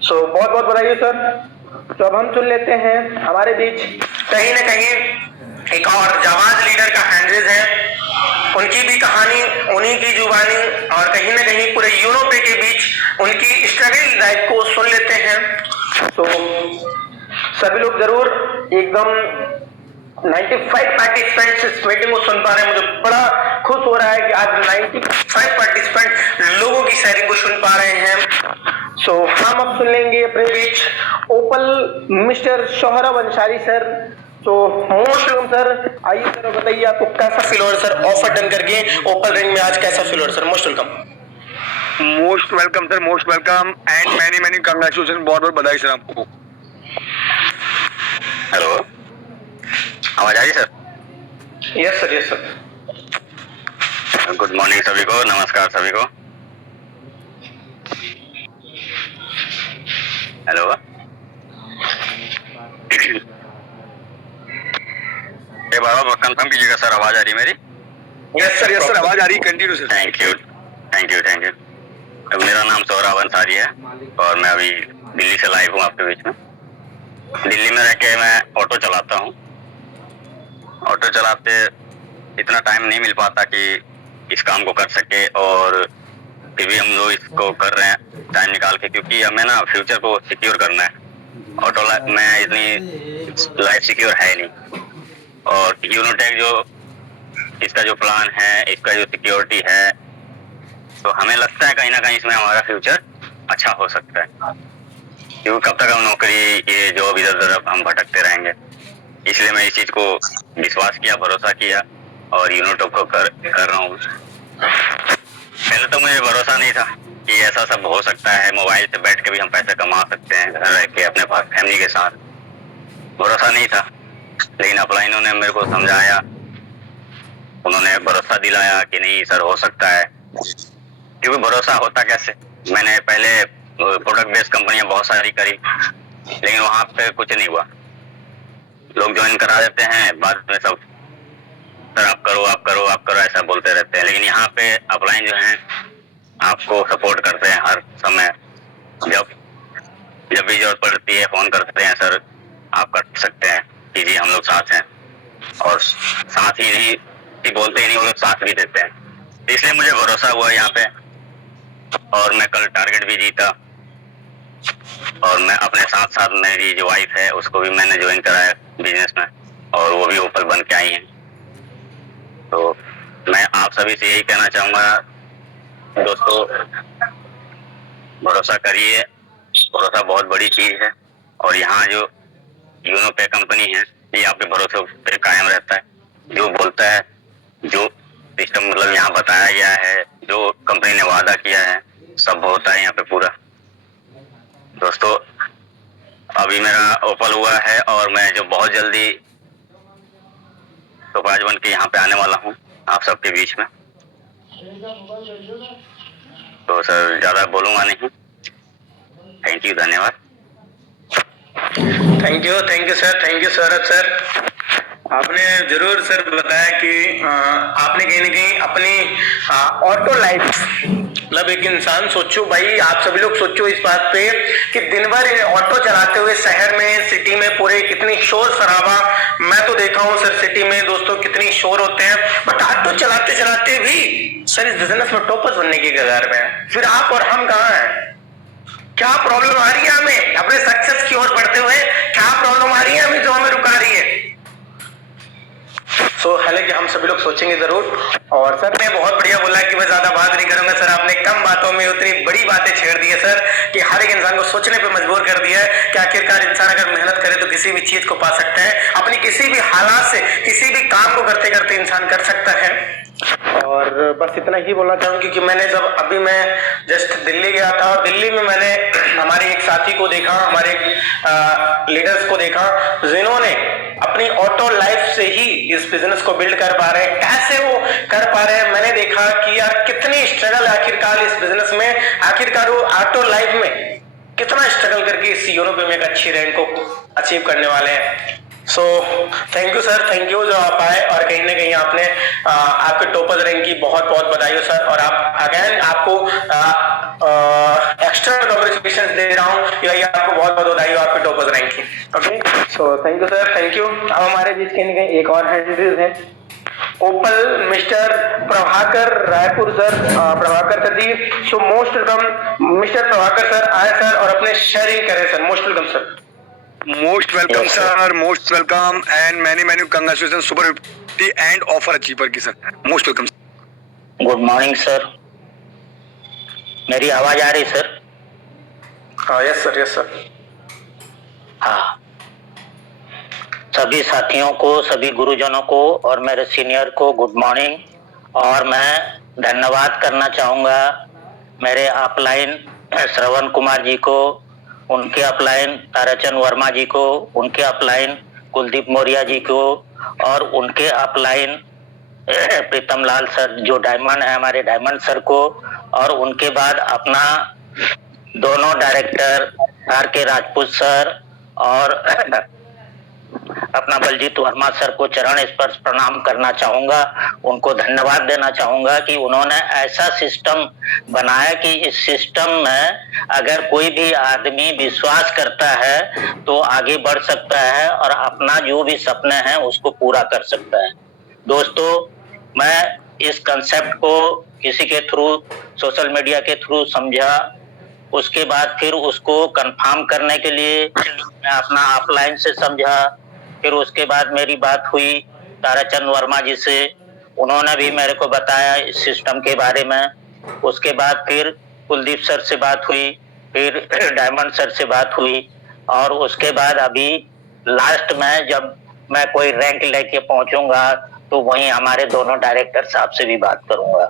सो बहुत बहुत बधाई सर। तो अब हम सुन लेते हैं हमारे बीच कहीं ना कहीं एक और जाबाज लीडर का हैंडरेज है, उनकी भी कहानी उन्हीं की जुबानी, और कहीं ना कहीं पूरे यूरोपे के बीच उनकी स्ट्रगल लाइफ को सुन लेते हैं। तो सभी लोग जरूर एकदम 95 पार्टिसिपेंट्स इस मीटिंग को सुन पा रहे हैं। मुझे बड़ा खुश हो रहा है कि आज 95 पार्टिसिपेंट लोगों की शेयरिंग को सुन पा रहे हैं। सो हम अब सुन लेंगे अपने बीच ओपल मिस्टर सोहराब अंसारी सर। तो मोस्ट वेलकम सर, आइए सर बताइए आपको कैसा फील हो रहा है सर, ऑफर डन करके ओपल रिंग में आज कैसा फील हो रहा है sir? Most welcome. Most welcome sir, most welcome and many congratulation, बहुत बहुत बधाई सर आपको। हेलो, आवाज आ रही sir? Yes sir, yes sir. Good morning सभी को, नमस्कार सभी को। हेलो, एक बार कंफर्म कीजिएगा सर, आवाज आ रही मेरी? यस सर, आवाज आ रही, कंटिन्यू सर। Thank you. मेरा नाम सोहराब अंसारी है और मैं अभी दिल्ली से लाइव हूँ आपके बीच में। दिल्ली में रह के मैं ऑटो चलाता हूँ। ऑटो चलाते इतना टाइम नहीं मिल पाता कि इस काम को कर सके, और फिर भी हम लोग इसको कर रहे हैं टाइम निकाल के, क्योंकि हमें ना फ्यूचर को सिक्योर करना है। ऑटो में इतनी लाइफ सिक्योर है नहीं, और यूनोटेक जो इसका जो प्लान है, इसका जो सिक्योरिटी है, तो हमें लगता है कहीं ना कहीं इसमें हमारा फ्यूचर अच्छा हो सकता है, क्योंकि कब तक हम नौकरी, ये जॉब इधर उधर हम भटकते रहेंगे। इसलिए मैं इस चीज को विश्वास किया, भरोसा किया और यूनोटेक को कर रहा हूँ। पहले तो मुझे भरोसा नहीं था कि ऐसा सब हो सकता है, मोबाइल से बैठ के भी हम पैसे कमा सकते हैं घर रह के अपने फैमिली के साथ। भरोसा नहीं था, लेकिन अपलाइनों ने मेरे को समझाया, उन्होंने भरोसा दिलाया कि नहीं सर हो सकता है। क्योंकि भरोसा होता कैसे, मैंने पहले प्रोडक्ट बेस्ड कंपनियां बहुत सारी करी, लेकिन वहां पे कुछ नहीं हुआ। लोग ज्वाइन करा देते हैं, बाद में सब सर आप करो ऐसा बोलते रहते हैं। लेकिन यहाँ पे अपलाइन जो है आपको सपोर्ट करते हैं हर समय, जब भी जरूरत पड़ती है फोन करते हैं, सर आप कर सकते हैं, जी हम लोग साथ हैं। और साथ ही नहीं बोलते ही नहीं, वो लोग साथ भी देते हैं। इसलिए मुझे भरोसा हुआ यहाँ पे, और मैं कल टारगेट भी जीता और मैं अपने साथ साथ मेरी जो वाइफ है उसको भी मैंने ज्वाइन कराया बिजनेस में, और वो भी ओपल बन के आई हैं। तो मैं आप सभी से यही कहना चाहूँगा दोस्तों, भरोसा करिए, भरोसा बहुत बड़ी चीज है, और यहाँ जो यूनो पे कंपनी है ये आपके भरोसे पे कायम रहता है। जो बोलता है, जो सिस्टम मतलब यहाँ बताया गया है, जो कंपनी ने वादा किया है, सब होता है यहाँ पे पूरा। दोस्तों अभी मेरा ओपल हुआ है और मैं जो बहुत जल्दी सुपरवाइज बन के यहाँ पे आने वाला हूँ आप सबके बीच में। तो सर ज्यादा बोलूंगा नहीं। थैंक यू, धन्यवाद। Thank you sir. सर आपने जरूर सर बताया कि आपने कहीं ना कहीं अपनी ऑटो लाइफ, मतलब एक इंसान सोचो भाई, आप सभी लोग सोचो इस बात पे कि दिन भर ऑटो चलाते हुए शहर में, सिटी में पूरे कितनी शोर शराबा, मैं तो देखा हूँ सर सिटी में दोस्तों कितनी शोर होते हैं, बट ऑटो चलाते चलाते भी सर इस बिजनेस में टॉपर्स बनने की कगार में है। फिर आप और हम कहाँ हैं? क्या प्रॉब्लम आ रही है हमें अपने सक्सेस की ओर बढ़ते हुए? क्या प्रॉब्लम आ रही है हमें जो हमें रुका रही है? हालांकि हम सभी लोग सोचेंगे जरूर। और सर ने बहुत बढ़िया बोला कि मैं ज्यादा बात नहीं करूंगा। सर आपने कम बातों में उतनी बड़ी बातें छेड़ दी है सर कि हर एक इंसान को सोचने पे मजबूर कर दिया है कि आखिरकार इंसान अगर मेहनत करे तो किसी भी चीज को पा सकता है, अपनी किसी भी हालात से किसी भी काम को करते करते इंसान कर सकता है। और बस इतना ही बोलना चाहूंगा क्योंकि मैंने जब अभी मैं जस्ट दिल्ली गया था और दिल्ली में मैंने हमारे एक साथी को देखा, हमारे लीडर्स को देखा जिन्होंने अपनी ऑटो लाइफ से ही इस बिजनेस को बिल्ड कर पा रहे हैं। कैसे वो कर पा रहे हैं मैंने देखा कि यार कितनी स्ट्रगल आखिरकार इस बिजनेस में, आखिरकार वो ऑटो लाइफ में कितना स्ट्रगल करके इस यूनो पे में एक अच्छी रैंक को अचीव करने वाले हैं। So thank you sir, thank you जो आप आए और कहीं ना कहीं आपने आपके टॉपर्स रैंक की बहुत बहुत बधाई हो सर। और आप अगेन आपको एक्स्ट्रा कांग्रेचुलेशंस दे रहा हूँ कि आपको बहुत बहुत बधाई हो आपके टॉपर्स रैंक की। Okay, so thank you sir, thank you. अब हमारे बीच कहीं ना कहीं एक और हैंडल है ओपल mister Prabhakar Raipur sir, Prabhakar sir ji. So most welcome mister Prabhakar sir, आए सर और अपने शेयरिंग करें sir. Most welcome sir. Most welcome sir, most welcome and many congratulation super 50 and offer achiever की sir. Most welcome. Good morning sir, मेरी आवाज आ रही सर? हाँ यस सर, यस सर। हाँ, सभी साथियों को, सभी गुरुजनों को और मेरे सीनियर को गुड मॉर्निंग। और मैं धन्यवाद करना चाहूँगा मेरे अपलाइन श्रवण कुमार जी को, उनके अपलाइन ताराचंद वर्मा जी को, उनके अपलाइन कुलदीप मौर्य जी को और उनके अपलाइन प्रीतम लाल सर जो डायमंड है हमारे डायमंड सर को, और उनके बाद अपना दोनों डायरेक्टर आर के राजपूत सर और अपना बलजीत वर्मा सर को चरण स्पर्श प्रणाम करना चाहूंगा। उनको धन्यवाद देना चाहूंगा कि उन्होंने ऐसा सिस्टम बनाया कि इस सिस्टम में अगर कोई भी आदमी विश्वास करता है तो आगे बढ़ सकता है और अपना जो भी सपने हैं उसको पूरा कर सकता है। दोस्तों, मैं इस कंसेप्ट को किसी के थ्रू, सोशल मीडिया के थ्रू समझा, उसके बाद फिर उसको कंफर्म करने के लिए मैं अपना ऑफलाइन से समझा, फिर उसके बाद मेरी बात हुई ताराचंद वर्मा जी से, उन्होंने भी मेरे को बताया इस सिस्टम के बारे में। उसके बाद फिर कुलदीप सर से बात हुई, फिर डायमंड सर से बात हुई, और उसके बाद अभी लास्ट में जब मैं कोई रैंक लेके पहुंचूंगा तो वहीं हमारे दोनों डायरेक्टर साहब से भी बात करूंगा।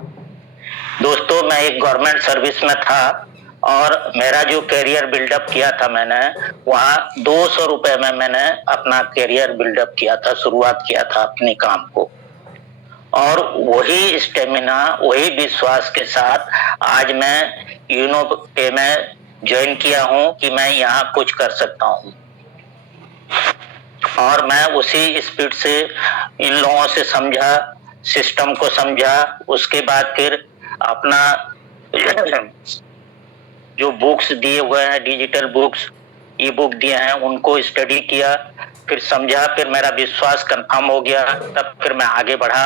दोस्तों, मैं एक गवर्नमेंट सर्विस में था और मेरा जो कैरियर बिल्डअप किया था मैंने वहाँ 200 रुपए में मैंने अपना कैरियर बिल्डअप किया था, शुरुआत किया था अपने काम को। और वही स्टेमिना, वही विश्वास के साथ आज मैं यूनो पे में ज्वाइन किया हूँ कि मैं यहाँ कुछ कर सकता हूँ। और मैं उसी स्पीड से इन लोगों से समझा, सिस्टम को समझा, उसके बाद फिर अपना जो बुक्स दिए हुए हैं, डिजिटल बुक्स, ई बुक दिए हैं, उनको स्टडी किया, फिर समझा, फिर मेरा विश्वास कंफर्म हो गया। तब फिर मैं आगे बढ़ा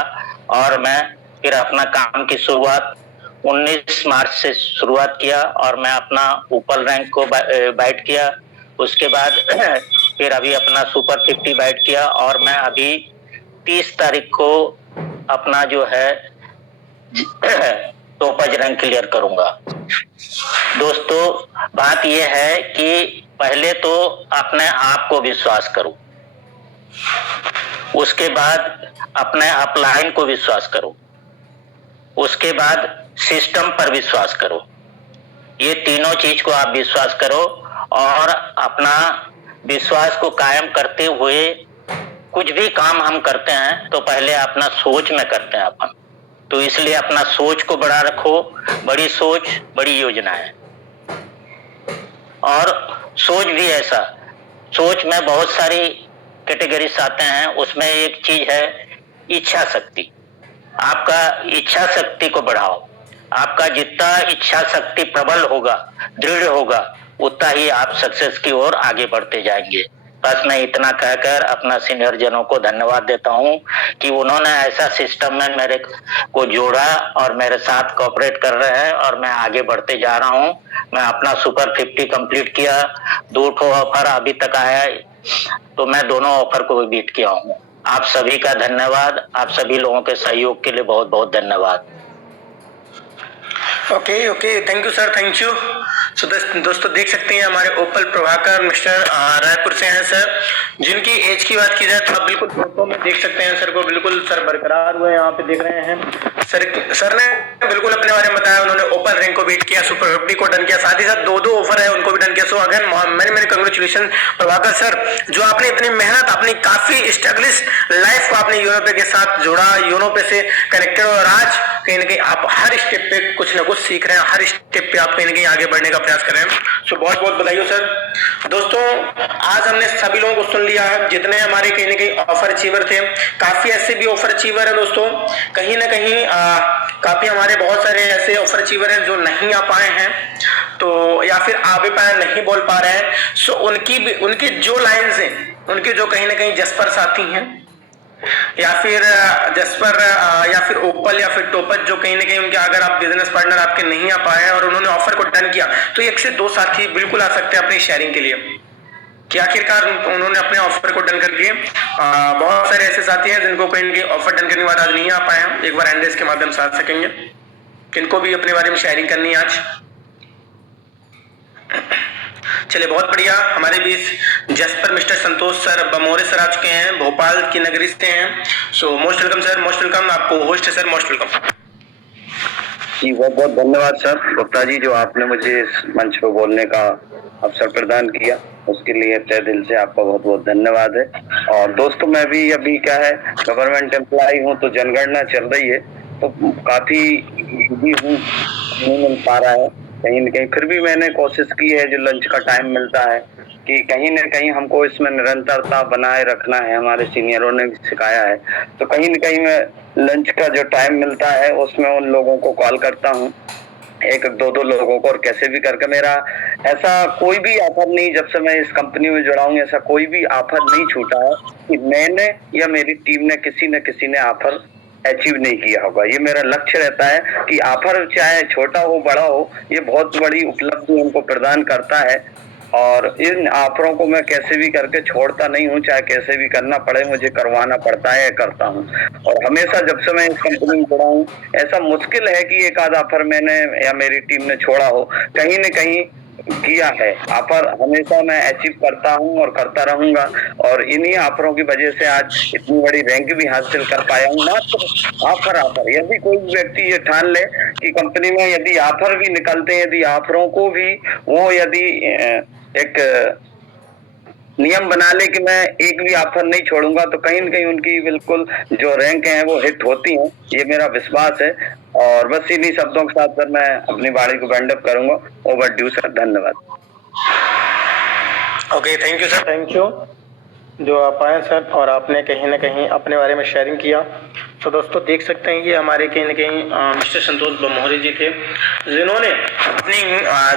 और मैं फिर अपना काम की शुरुआत 19 मार्च से शुरुआत किया और मैं अपना ऊपर रैंक को बाइट किया। उसके बाद फिर अभी अपना सुपर 50 बाइट किया और मैं अभी 30 तारीख को अपना जो है टॉपर्स रैंक क्लियर करूंगा। दोस्तों, बात यह है कि पहले तो अपने आप को विश्वास करो, उसके बाद अपने अपलाइन को विश्वास करो, उसके बाद सिस्टम पर विश्वास करो। ये तीनों चीज को आप विश्वास करो और अपना विश्वास को कायम करते हुए कुछ भी काम हम करते हैं तो पहले अपना सोच में करते हैं अपन, तो इसलिए अपना सोच को बड़ा रखो। बड़ी सोच बड़ी योजना है। और सोच भी ऐसा, सोच में बहुत सारी कैटेगरीज आते हैं, उसमें एक चीज है इच्छा शक्ति। आपका इच्छा शक्ति को बढ़ाओ। आपका जितना इच्छा शक्ति प्रबल होगा, दृढ़ होगा, उतना ही आप सक्सेस की ओर आगे बढ़ते जाएंगे। बस मैं इतना कहकर अपना सीनियर जनों को धन्यवाद देता हूं कि उन्होंने ऐसा सिस्टम में मेरे को जोड़ा और मेरे साथ कोऑपरेट कर रहे हैं और मैं आगे बढ़ते जा रहा हूं। मैं अपना सुपर 50 कंप्लीट किया, 2 ऑफर अभी तक आया, तो मैं दोनों ऑफर को भी बीट किया हूं। आप सभी का धन्यवाद। आप सभी लोगों के सहयोग के लिए बहुत बहुत धन्यवाद। Okay, thank you sir, thank you. So दोस्तों देख सकते हैं हमारे ओपल प्रभाकर मिस्टर रायपुर से हैं सर। जिनकी एज की बात की जाए तो आप बिल्कुल फोटो में देख सकते हैं सर को, बिल्कुल सर बरकरार हुए यहाँ पे देख रहे हैं। सर ने बिल्कुल अपने बारे में बताया, उन्होंने ओपल रैंक को बीट किया, सुपर 50 को डन किया, साथ ही साथ 2 ऑफर है उनको भी डन किया। सो अगेन मैंने कंग्रेचुलेशन प्रभाकर सर, जो आपने इतनी मेहनत, अपनी काफी स्ट्रगलिश लाइफ को आपने यूनोपे के साथ जोड़ा, यूनोपे से कनेक्टेड, और आज कहीं ना कहीं आप हर स्टेप पे कुछ ना कुछ सीख रहे हैं, हर स्टेप पे आप कहीं ना कहीं आगे बढ़ने का प्रयास कर रहे हैं। सो बहुत बहुत बधाई हो सर। दोस्तों, आज हमने सभी लोगों को सुन लिया है, जितने हमारे कहीं ना कहीं ऑफर अचीवर थे। काफी ऐसे भी ऑफर अचीवर है दोस्तों, कहीं ना कहीं काफी हमारे बहुत सारे ऐसे ऑफर अचीवर हैं जो नहीं आ पाए हैं, तो या फिर आ भी पाए नहीं बोल पा रहे हैं। सो उनकी जो लाइन्स हैं, उनके जो कहीं ना कहीं जसपर साथी हैं या फिर जसपर या फिर ओपल या फिर टोपच, जो कहीं ना कहीं उनके अगर आप बिजनेस पार्टनर आपके नहीं आ पाए और उन्होंने ऑफर को डन किया, तो 1 से 2 साथी बिल्कुल आ सकते हैं अपनी शेयरिंग के लिए, कि आखिरकार उन्होंने अपने ऑफर को डन कर दिए। बहुत सारे ऐसे साथी हैं जिनको कहीं ना कहीं ऑफर डन करने के बाद आज नहीं आ पाए हैं, एक बार एंडेस के माध्यम से आ सकेंगे। किनको भी अपने बारे में शेयरिंग करनी है आज? चलिए, बहुत बढ़िया। हमारे बीच जसपर मिस्टर संतोष सर बमोरे सर आ चुके हैं, भोपाल की नगरी से हैं। सो most welcome sir, most welcome. आपको होस्ट है सर, मोस्ट वेलकम जी। बहुत बहुत धन्यवाद सर गुप्ता जी, जो आपने मुझे इस मंच पर बोलने का अवसर प्रदान किया, उसके लिए तहे दिल से आपका बहुत बहुत धन्यवाद है। और दोस्तों, मैं भी अभी क्या है गवर्नमेंट एम्प्लॉय हूँ, तो जनगणना चल रही है, तो काफी बिजी हूँ, नहीं मिल पा रहा है कहीं न कहीं। फिर भी मैंने कोशिश की है, जो लंच का टाइम मिलता है, कि कहीं न कहीं हमको इसमें निरंतरता बनाए रखना है, हमारे सीनियरों ने भी सिखाया है। तो कहीं न कहीं मैं लंच का जो टाइम मिलता है उसमें उन लोगों को कॉल करता हूँ, 1-2 लोगों को, और कैसे भी करके। मेरा ऐसा कोई भी ऑफर नहीं, जब से मैं इस कंपनी में जुड़ा हूँ, ऐसा कोई भी ऑफर नहीं छूटा है कि मैंने या मेरी टीम ने किसी ने ऑफर अचीव नहीं किया होगा। ये मेरा लक्ष्य रहता है कि ऑफर चाहे छोटा हो बड़ा हो, ये बहुत बड़ी उपलब्धि हमको प्रदान करता है, और इन ऑफरों को मैं कैसे भी करके छोड़ता नहीं हूँ, चाहे कैसे भी करना पड़े, मुझे करवाना पड़ता है, करता हूँ। और हमेशा जब से मैं इस कंपनी में जुड़ा हूँ, ऐसा मुश्किल है कि एक आध ऑफर मैंने या मेरी टीम ने छोड़ा हो, कहीं न कहीं किया है। ऑफर हमेशा मैं अचीव करता हूँ और करता रहूंगा, और इन्हीं ऑफरों की वजह से आज इतनी बड़ी रैंक भी हासिल कर पाया हूँ। मात्र ऑफर यदि कोई व्यक्ति ये ठान ले कि कंपनी में यदि ऑफर भी निकलते हैं, यदि ऑफरों को भी वो यदि एक नियम बना ले कि मैं एक भी ऑफर नहीं छोड़ूंगा, तो कहीं न कहीं उनकी बिल्कुल जो रैंक है वो हिट होती हैं, ये मेरा विश्वास है। और बस इन्हीं शब्दों के साथ सर मैं अपनी बाड़ी को वाइंड अप करूंगा। ओवर ड्यू सर, धन्यवाद। Okay, thank you sir, thank you जो आप आए सर, और आपने कहीं ना कहीं अपने बारे में शेयरिंग किया। तो दोस्तों देख सकते हैं ये हमारे कहीं ना कहीं मिस्टर संतोष बमोहरी जी थे, जिन्होंने अपनी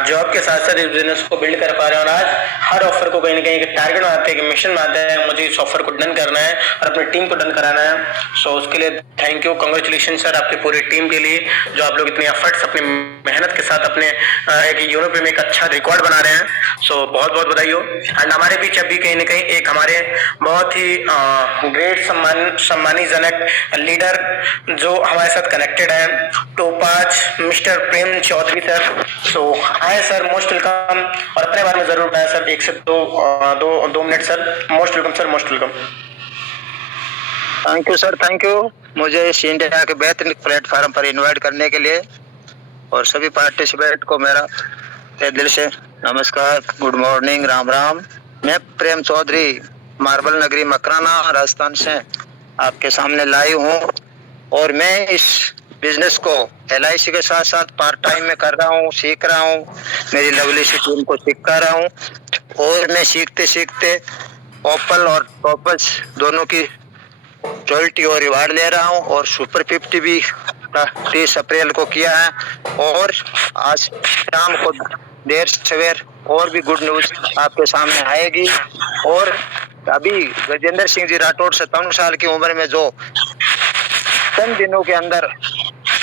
जॉब के साथ साथ इस बिजनेस को बिल्ड कर पा रहे हैं और आज हर ऑफर को कहीं ना कहीं एक टारगेट बनाते हैं, कि मिशन बनाते हैं, मुझे इस ऑफर को डन करना है और अपनी टीम को डन कराना है। सो उसके लिए थैंक यू, कांग्रेचुलेशन सर आपकी पूरी टीम के लिए, जो आप लोग इतनी एफर्ट्स अपनी मेहनत के साथ अपने एक यूरोप में एक अच्छा रिकॉर्ड बना रहे हैं। सो बहुत बहुत बधाई हो। एंड हमारे बीच अभी कहीं ना कहीं एक हमारे बहुत ही ग्रेट सम्मानीजनक लीडर जो हमारे साथ कनेक्टेड है, टोपाज मिस्टर प्रेम चौधरी सर। सो आए सर, मोस्ट वेलकम, और अपने बारे में जरूर बताएं सर, 1 से 2 minute sir. Most welcome sir, most welcome. Thank you sir, thank you मुझे इस इंडिया के बेहतरीन प्लेटफॉर्म पर इनवाइट करने के लिए, और सभी पार्टिसिपेंट को मेरा तहे दिल से नमस्कार, गुड मॉर्निंग, राम राम। मैं प्रेम चौधरी मार्बल नगरी मकराना राजस्थान से आपके सामने लाइव हूँ, और मैं इस बिजनेस को LIC के साथ साथ पार्ट टाइम में कर रहा हूँ, सीख रहा हूँ, मेरी लवली सी टीम को सिखा रहा हूँ, और मैं सीखते सीखते ओपल और टॉपल्स दोनों की रॉयल्टी और रिवार्ड ले रहा हूँ, और सुपर 50 भी 30 अप्रैल को किया है, और आज शाम को देर सवेर और भी गुड न्यूज आपके सामने आएगी। और अभी गजेंद्र सिंह जी राठौड़ 57 साल की उम्र में जो चंद दिनों के अंदर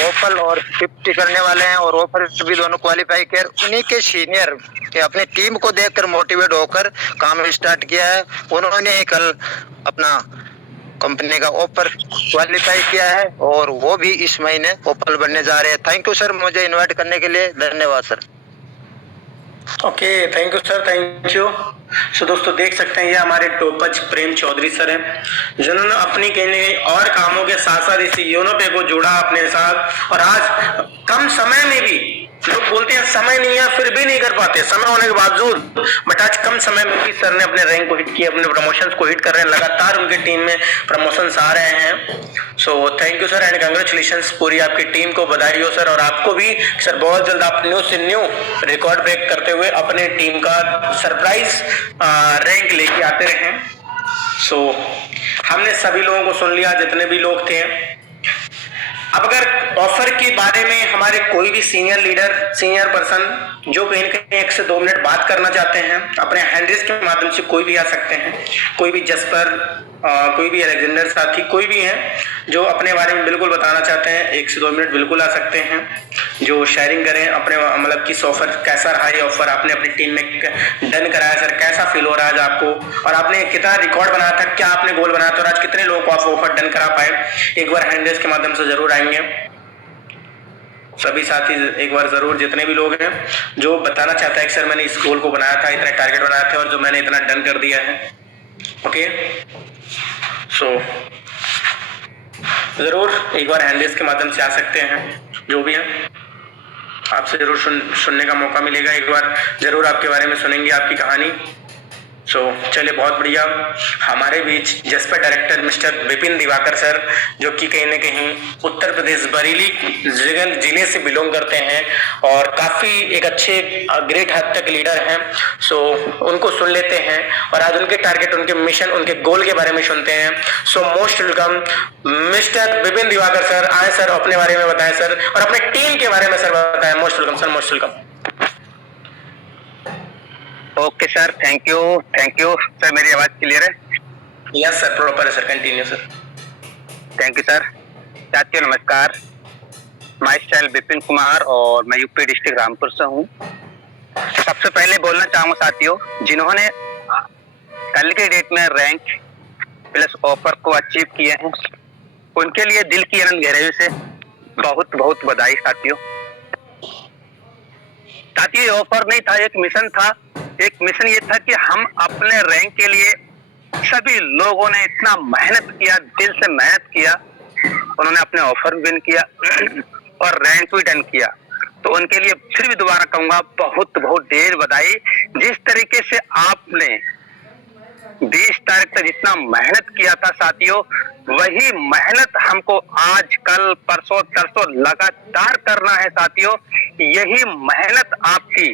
ओपल और 50 करने वाले हैं, और ऑफर भी दोनों क्वालिफाई कर, उन्हीं के सीनियर के अपनी टीम को देखकर मोटिवेट होकर काम स्टार्ट किया है। उन्होंने ही कल अपना कंपनी का ऑफर क्वालिफाई किया है, और वो भी इस महीने ओपल बनने जा रहे हैं। थैंक यू सर मुझे इनवाइट करने के लिए, धन्यवाद सर। Okay, thank you sir, thank you. So दोस्तों देख सकते हैं ये हमारे टोपज प्रेम चौधरी सर हैं, जिन्होंने अपनी कहीं और कामों के साथ साथ इस योनो पे को जोड़ा अपने साथ, और आज कम समय में भी, लोग बोलते हैं समय नहीं है फिर भी नहीं कर पाते, समय होने के बावजूद, बट आज कम समय में भी सर ने अपने रैंक को हिट किया, अपने प्रमोशंस को हिट कर रहे हैं, लगातार उनकी टीम में प्रमोशंस आ रहे हैं। So thank you sir and congratulations, पूरी आपकी टीम को बधाई हो सर, और आपको भी सर बहुत जल्द आप न्यू से न्यू रिकॉर्ड ब्रेक करते हुए अपने टीम का सरप्राइज रैंक लेके आते रहे। सो हमने सभी लोगों को सुन लिया, जितने भी लोग थे। अब अगर ऑफर के बारे में हमारे कोई भी सीनियर लीडर, सीनियर पर्सन जो कहीं न कहीं 1 से 2 मिनट बात करना चाहते हैं, अपने हैंड रेज़ के माध्यम से कोई भी आ सकते हैं, कोई भी जसपर, कोई भी अलेक्जेंडर साथी, कोई भी है जो अपने बारे में बिल्कुल बताना चाहते हैं, 1 से 2 मिनट बिल्कुल आ सकते हैं, जो शेयरिंग करें अपने, मतलब किस ऑफर, कैसा रहा ये ऑफर, आपने अपनी टीम में डन कराया सर, कैसा फील हो रहा है आज आपको, और आपने कितना रिकॉर्ड बनाया था, क्या आपने गोल बनाया था, और आज कितने लोगों को आप ऑफर डन करा पाए, एक बार हैंड रेज़ के माध्यम से जरूर आएंगे सभी साथी, एक बार जरूर, जितने भी लोग हैं जो बताना चाहता है कि सर मैंने इस गोल को बनाया था, इतने टारगेट बनाए थे, और जो मैंने इतना डन कर दिया है। ओके, सो जरूर एक बार हैंड रेज़ के माध्यम से आ सकते हैं, जो भी हैं आपसे जरूर सुनने का मौका मिलेगा, एक बार जरूर आपके बारे में सुनेंगे, आपकी कहानी। सो चलिए, बहुत बढ़िया। हमारे बीच जसपर director mister Vipin Diwakar sir, जो कि कहीं न कहीं उत्तर प्रदेश बरेली जिले से बिलोंग करते हैं, और काफ़ी एक अच्छे ग्रेट हद तक लीडर हैं। सो उनको सुन लेते हैं, और आज उनके टारगेट, उनके मिशन, उनके गोल के बारे में सुनते हैं। सो most welcome mister Vipin Diwakar sir, आए सर, अपने बारे में बताएं सर, और अपने टीम के बारे में सर बताएं। Most welcome sir, most welcome. Okay sir, thank you sir. मेरी आवाज क्लियर है? यस सर, प्रॉपर है sir, continue sir. Thank you sir. साथियों नमस्कार, माई स्टाइल विपिन कुमार, और मैं यूपी डिस्ट्रिक्ट रामपुर से हूँ। सबसे पहले बोलना चाहूँगा साथियों, जिन्होंने कल के डेट में रैंक प्लस ऑफर को अचीव किए हैं, उनके लिए दिल की अनंत गहराई से बहुत बहुत बधाई साथियों। ये ऑफर नहीं था, एक मिशन था। एक मिशन ये था कि हम अपने रैंक के लिए, सभी लोगों ने इतना मेहनत किया, दिल से मेहनत किया, उन्होंने अपने ऑफर विन किया और रैंक भी डन किया। तो उनके लिए फिर भी दोबारा कहूंगा, बहुत बहुत ढेर बधाई। जिस तरीके से आपने 20 तारीख तक जितना मेहनत किया था साथियों, वही मेहनत हमको आज, कल, परसों, तरसों लगातार करना है साथियों। यही मेहनत आपकी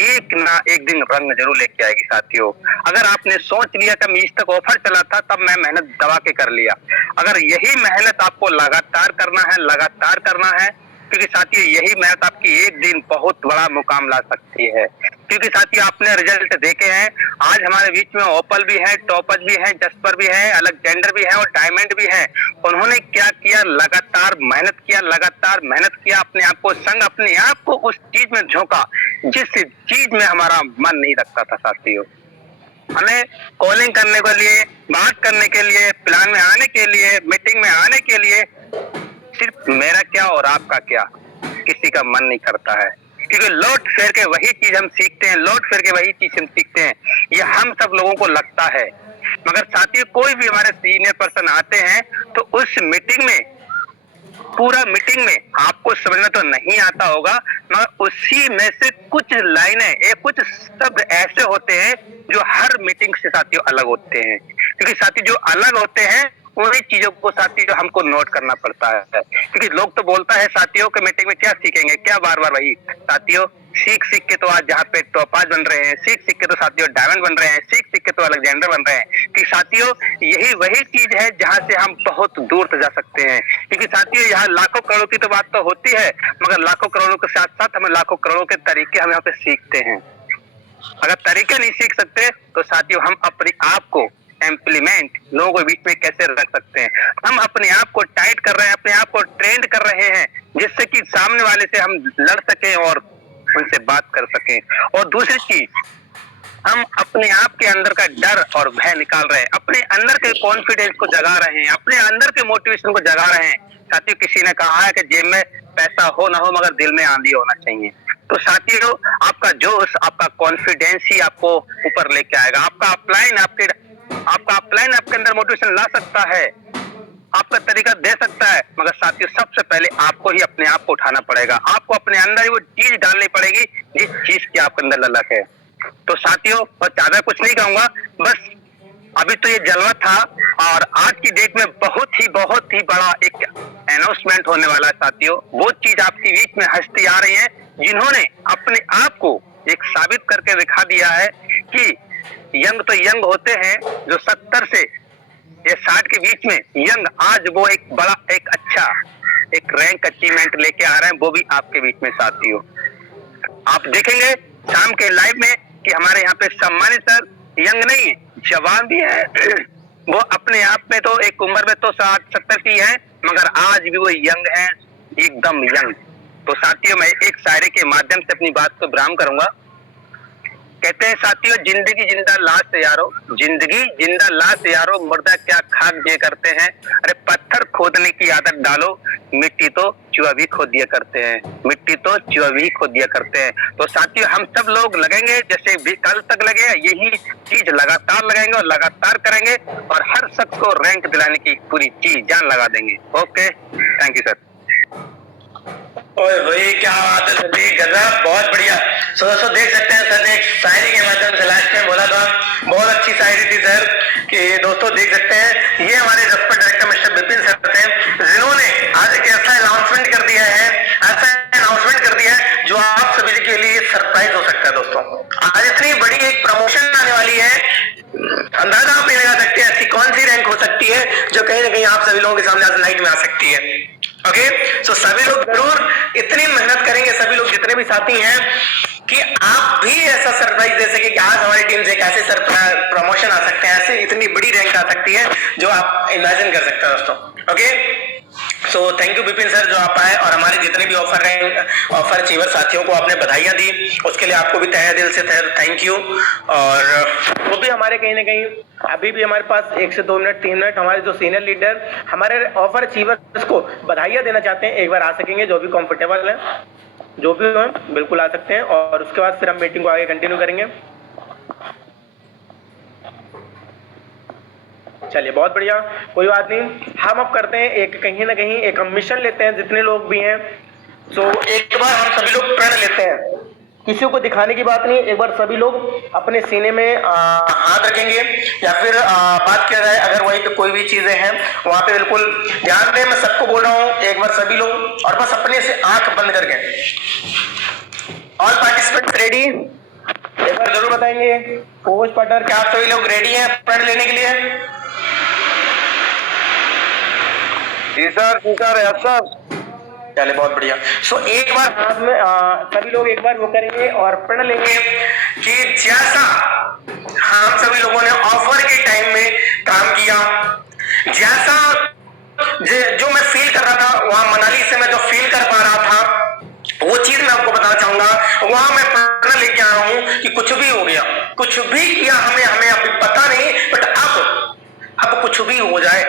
एक ना एक दिन रंग जरूर लेके आएगी साथियों। अगर आपने सोच लिया कि मैं इस तक ऑफर चला था तब मैं मेहनत दबा के कर लिया, अगर यही मेहनत आपको लगातार करना है क्योंकि साथियों यही मेहनत आपकी एक दिन बहुत बड़ा मुकाम ला सकती है। क्योंकि साथियों आपने रिजल्ट देखे हैं, आज हमारे बीच में ओपल भी है, टॉपज भी है, जस्पर भी है, अलेक्जेंडर भी है और डायमंड भी है। उन्होंने क्या किया, लगातार मेहनत किया, अपने आप को अपने आप को उस चीज में झोंका जिस चीज में हमारा मन नहीं लगता था साथियों। हमें कॉलिंग करने के लिए, बात करने के लिए, प्लान में आने के लिए, मीटिंग में आने के लिए सिर्फ मेरा क्या और आपका क्या, किसी का मन नहीं करता है। क्योंकि लौट फेर के वही चीज हम सीखते हैं, ये हम सब लोगों को लगता है। मगर साथियों कोई भी हमारे सीनियर पर्सन आते हैं तो उस मीटिंग में, पूरा मीटिंग में आपको समझ में तो नहीं आता होगा, मगर उसी में से कुछ लाइनें, कुछ शब्द ऐसे होते हैं जो हर मीटिंग से साथियों अलग होते हैं। क्योंकि साथी जो अलग होते हैं उन्हीं चीजों को साथी जो हमको नोट करना पड़ता है। क्योंकि लोग तो बोलता है साथियों के मीटिंग में क्या सीखेंगे, क्या बार बार वही साथियों, सीख के तो आज जहाँ पे टॉपाज बन रहे हैं, सीख के तो साथियों डायमंड बन रहे हैं, सीख के तो अलेक्जेंडर बन रहे हैं। कि साथियों यही वही चीज है जहाँ से हम बहुत दूर तक जा सकते हैं। क्योंकि साथियों यहाँ लाखों करोड़ों की तो बात तो होती है, मगर लाखों करोड़ों के साथ साथ हमें लाखों करोड़ों के तरीके हम यहाँ पे सीखते हैं। अगर तरीके नहीं सीख सकते तो साथियों हम अपने आप को इम्प्लीमेंट लोगों के बीच में कैसे रख सकते हैं। हम अपने आप को टाइट कर रहे हैं, अपने आप को ट्रेंड कर रहे हैं जिससे कि सामने वाले से हम लड़ सकें और उनसे बात कर सकें। और दूसरी चीज, हम अपने आप के अंदर का डर और भय निकाल रहे हैं, अपने अंदर के कॉन्फिडेंस को जगा रहे हैं, अपने अंदर के मोटिवेशन को जगा रहे हैं। साथियों किसी ने कहा है कि जेब में पैसा हो ना हो मगर दिल में आंधी होना चाहिए। तो साथियों आपका जोश, आपका कॉन्फिडेंस ही आपको ऊपर लेके आएगा। आपका अपलाइन आपके अंदर मोटिवेशन ला सकता है, आपका तरीका दे सकता है, मगर साथियों सबसे पहले आपको ही अपने आप को उठाना पड़ेगा। आपको अपने अंदर ही वो चीज डालनी पड़ेगी जिस चीज की आपके अंदर ललक है। तो साथियों और ज्यादा कुछ नहीं कहूंगा, बस अभी तो ये जलवा था और आज की डेट में बहुत ही बड़ा एक अनाउंसमेंट होने वाला है साथियों। वो चीज आपके बीच में हस्ती आ रही है जिन्होंने अपने आप को एक साबित करके दिखा दिया है कि यंग तो यंग होते हैं जो 70 से ये 60 के बीच में यंग, आज वो एक बड़ा एक अच्छा एक रैंक अचीवमेंट लेके आ रहे हैं, वो भी आपके बीच में साथियों। आप देखेंगे शाम के लाइव में कि हमारे यहाँ पे सम्मानित सर यंग नहीं जवान भी है, वो अपने आप में तो एक उम्र में तो 60-70 की है मगर आज भी वो यंग है, एकदम यंग। तो साथियों मैं एक शायरी के माध्यम से अपनी बात को विराम करूंगा। कहते हैं साथियों, जिंदगी जिंदा लाश से यारो, जिंदगी जिंदा लाश से यारो, मुर्दा क्या खाक ये करते हैं। अरे पत्थर खोदने की आदत डालो, मिट्टी तो चूहा भी खोद दिया करते हैं, मिट्टी तो चूहा भी खोद दिया करते हैं। तो साथियों हम सब लोग लगेंगे जैसे भी कल तक लगे, यही चीज लगातार लगेंगे और लगातार करेंगे और हर शख्स को रैंक दिलाने की पूरी चीज जान लगा देंगे। Okay, thank you sir. ओए भाई क्या बात है सर, गजब, बहुत बढ़िया। सो दोस्तों देख सकते हैं सर ने एक शायरी के माध्यम से लास्ट में बोला था, बहुत अच्छी शायरी थी सर। कि दोस्तों देख सकते हैं ये हमारे jasper director mister Vipin sir थे जिन्होंने आज एक ऐसा अनाउंसमेंट कर दिया है जो आप सभी के लिए सरप्राइज हो सकता है। दोस्तों आज इतनी बड़ी एक प्रमोशन आने वाली है, अंदाजा आप नहीं लगा सकते ऐसी कौन सी रैंक हो सकती है जो कहीं ना कहीं आप सभी लोगों के सामने आज लाइट में आ सकती है। ओके, सो सभी लोग जरूर इतनी मेहनत करेंगे, सभी लोग जितने भी साथी हैं, कि आप भी ऐसा सरप्राइज दे सके कि आज हमारी टीम से एक ऐसे प्रमोशन आ सकते हैं, ऐसे इतनी बड़ी रैंक आ सकती है जो आप इमेजिन कर सकते हैं दोस्तों। Okay, so thank you Vipin sir जो आप आए और हमारे जितने भी ऑफर अचीवर साथियों को आपने बधाइयां दी, उसके लिए आपको भी तहे दिल से थैंक यू। और वो भी हमारे कहीं ना कहीं अभी भी हमारे पास 1 से 2 मिनट 3 मिनट हमारे जो सीनियर लीडर हमारे ऑफर अचीवर्स को बधाइयां देना चाहते हैं, एक बार आ सकेंगे, जो भी कंफर्टेबल है, जो भी हो बिल्कुल आ सकते हैं। और उसके बाद फिर हम मीटिंग को आगे कंटिन्यू करेंगे। चलिए बहुत बढ़िया, कोई बात नहीं, हम अब करते हैं एक कहीं ना कहीं एक हम मिशन लेते हैं जितने लोग भी हैं। सो एक बार हम सभी लोग प्रण लेते हैं, किसी को दिखाने की बात नहीं, एक बार सभी लोग अपने सीने में हाथ रखेंगे या फिर बात किया जाए अगर वहीं पे कोई भी चीजें हैं वहां पे बिल्कुल ध्यान दें। मैं सबको बोल रहा हूँ एक बार सभी लोग, और बस अपने से आंख बंद करके, ऑल पार्टिसिपेंट्स रेडी, बार जरूर बताएंगे। पोस्ट पटर, क्या आप सभी लोग रेडी हैं प्रण लेने के लिए? जी सर, यस सर। चले, बहुत बढ़िया। सो एक बार हाथ में सभी लोग एक बार वो करेंगे और प्रण लेंगे कि जैसा हम सभी लोगों ने ऑफर के टाइम में काम किया, जैसा जो मैं फील कर रहा था वहां मनाली से, मैं जो फील कर पा रहा था वो चीज मैं आपको बताना चाहूंगा। वहां मैं प्रण लेके आया हूं कि कुछ भी हो गया, कुछ भी किया, हमें अभी पता नहीं, बट अब कुछ भी हो जाए,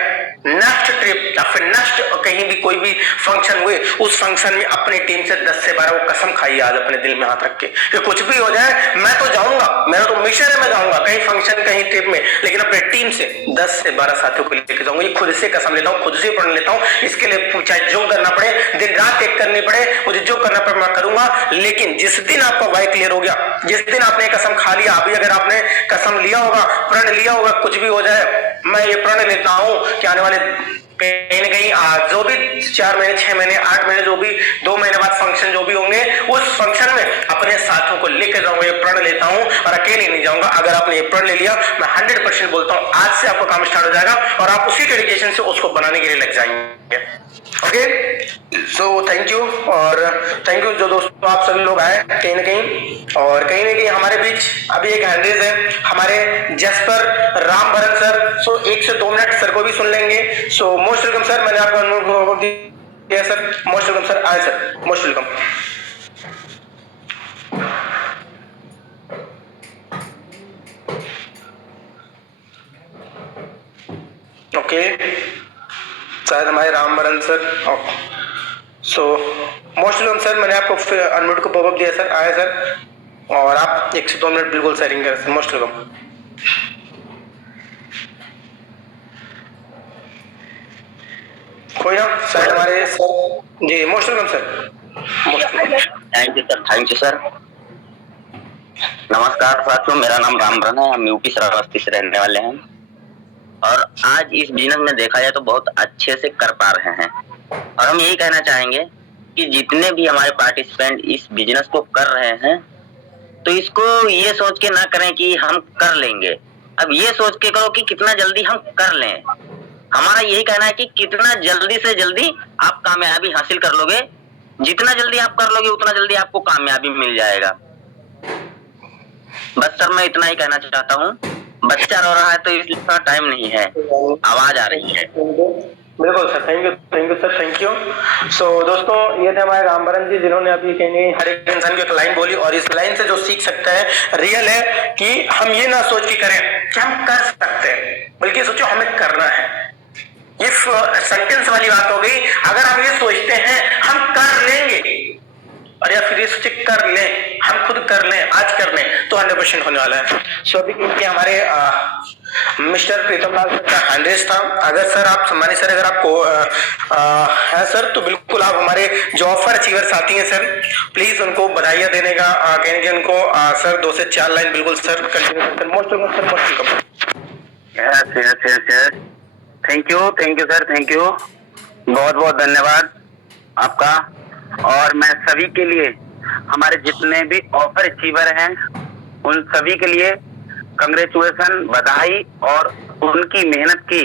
नेक्स्ट ट्रिप या फिर नेक्स्ट कहीं भी कोई भी फंक्शन हुए, उस फंक्शन में अपनी टीम से 10 से 12 वो कसम खाई आज अपने दिल में हाथ रख के कि कुछ भी हो जाए मैं तो जाऊंगा, मेरा तो मिशन है, मैं जाऊंगा कहीं फंक्शन कहीं ट्रिप में, लेकिन अपने टीम से 10 से 12 साथियों को लेकर जाऊंगा। ये खुद से कसम लेता हूँ, खुद से प्रण लेता हूँ। इसके लिए चाहे जो करना पड़े, दिन रात एक करनी पड़े, मुझे जो करना पड़े मैं करूंगा। लेकिन जिस दिन आपका वाई क्लियर हो गया, जिस दिन आपने कसम खा लिया, अभी अगर आपने कसम लिया होगा, प्रण लिया होगा, कुछ भी हो जाए, मैं ये प्रण लेता हूं कि आने वाले कहीं न कहीं जो भी 4 महीने, 6 महीने, 8 महीने, जो भी 2 महीने बाद फंक्शन जो भी होंगे, उस फंक्शन में अपने साथियों को लेकर जाऊंगा। ये प्रण लेता हूं और अकेले नहीं जाऊंगा। अगर आपने ये प्रण ले लिया, मैं 100% बोलता हूं आज से आपका काम स्टार्ट हो जाएगा और आप उसी डेडिकेशन से उसको बनाने के लिए लग जाएंगे। ओके, सो थैंक यू, और थैंक यू जो दोस्तों आप सभी लोग आए कहीं ना कहीं। और कहीं ना कहीं हमारे बीच अभी एक हैंडरेज है हमारे जसपर रामभरन सर। सो 1 से 2 मिनट सर को भी सुन लेंगे। सो मोस्ट वेलकम सर, मैंने आपका अनुभव दिया सर। मोस्ट वेलकम सर, आए सर, मोस्ट वेलकम। ओके, शायद हमारे Rambharan sir. So most welcome sir, मैंने आपको अनम्यूट को पॉपअप दिया सर, आया सर, और आप 1 से 2 मिनट बिल्कुल शेयरिंग करें सर। Most welcome. कोई ना, शायद हमारे सर जी। Most welcome sir, most welcome. Thank you sir. नमस्कार साथियों, मेरा नाम रामभरन है, हम यूपी श्रावस्ती से रहने वाले हैं और आज इस बिजनेस में देखा जाए तो बहुत अच्छे से कर पा रहे हैं। और हम यही कहना चाहेंगे कि जितने भी हमारे पार्टिसिपेंट इस बिजनेस को कर रहे हैं, तो इसको ये सोच के ना करें कि हम कर लेंगे, अब ये सोच के करो कि कितना जल्दी हम कर लें। हमारा यही कहना है कि कितना जल्दी से जल्दी आप कामयाबी हासिल कर लोगे, जितना जल्दी आप कर लोगे उतना जल्दी आपको कामयाबी मिल जाएगा। बस सर मैं इतना ही कहना चाहता हूँ। बच्चा रो रहा है तो इसका टाइम नहीं है, आवाज आ रही है। बिल्कुल sir, thank you sir, thank you. So दोस्तों, ये थे हमारे रामभरन जी, जिन्होंने अभी कहीं हर एक इंसान की एक लाइन बोली, और इस लाइन से जो सीख सकता है रियल है कि हम ये ना सोच के करें कि हम कर सकते हैं, बल्कि सोचो हमें करना है। ये सेंटेंस वाली बात हो गई। अगर हम ये सोचते हैं हम कर लेंगे, और या फिर ये सोचे कर लें, हम खुद कर लें, आज कर लें, तो 100% होने वाला है। सो अभी इनके हमारे मिस्टर प्रीतम लाल सर का हैंडरेज था। अगर सर आप सम्मानित सर, अगर आपको है सर, तो बिल्कुल आप हमारे जो ऑफर अचीवर साथी हैं सर, प्लीज उनको बधाइयां देने का कहेंगे उनको सर 2 से 4 लाइन बिल्कुल sir continue sir. Most welcome sir, most welcome. Thank you sir, thank you, बहुत बहुत धन्यवाद आपका। और मैं सभी के लिए, हमारे जितने भी ऑफर अचीवर हैं उन सभी के लिए कंग्रेचुलेशन, बधाई, और उनकी मेहनत की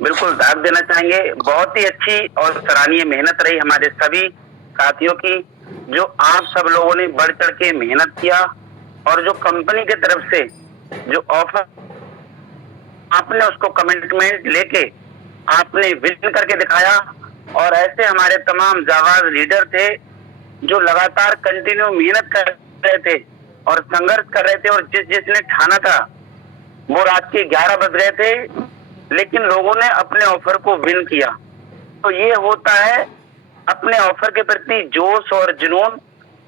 बिल्कुल दाद देना चाहेंगे। बहुत ही अच्छी और सराहनीय मेहनत रही हमारे सभी साथियों की, जो आप सब लोगों ने बढ़ चढ़ के मेहनत किया, और जो कंपनी की तरफ से जो ऑफर आपने उसको कमिटमेंट लेके आपने विजन करके दिखाया। और ऐसे हमारे तमाम जाबाज लीडर थे जो लगातार कंटिन्यू मेहनत कर रहे थे और संघर्ष कर रहे थे, और जिसने ठाना था वो रात के 11 बज रहे थे, लेकिन लोगों ने अपने ऑफर को विन किया। तो ये होता है अपने ऑफर के प्रति जोश और जुनून।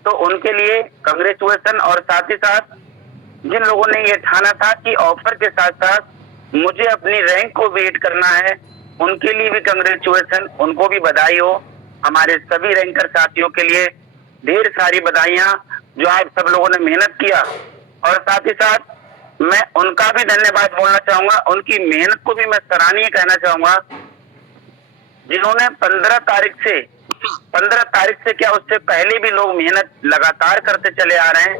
तो उनके लिए कांग्रेचुलेशन, और साथ ही साथ जिन लोगों ने ये ठाना था कि ऑफर के साथ साथ मुझे अपनी रैंक को वेट करना है, उनके लिए भी कांग्रेचुलेशन, उनको भी बधाई हो। हमारे सभी रैंकर साथियों के लिए ढेर सारी बधाइयां, जो आप सब लोगों ने मेहनत किया। और साथ ही साथ मैं उनका भी धन्यवाद बोलना चाहूंगा, उनकी मेहनत को भी मैं सराहनीय कहना चाहूंगा, जिन्होंने 15 तारीख से क्या, उससे पहले भी लोग मेहनत लगातार करते चले आ रहे हैं।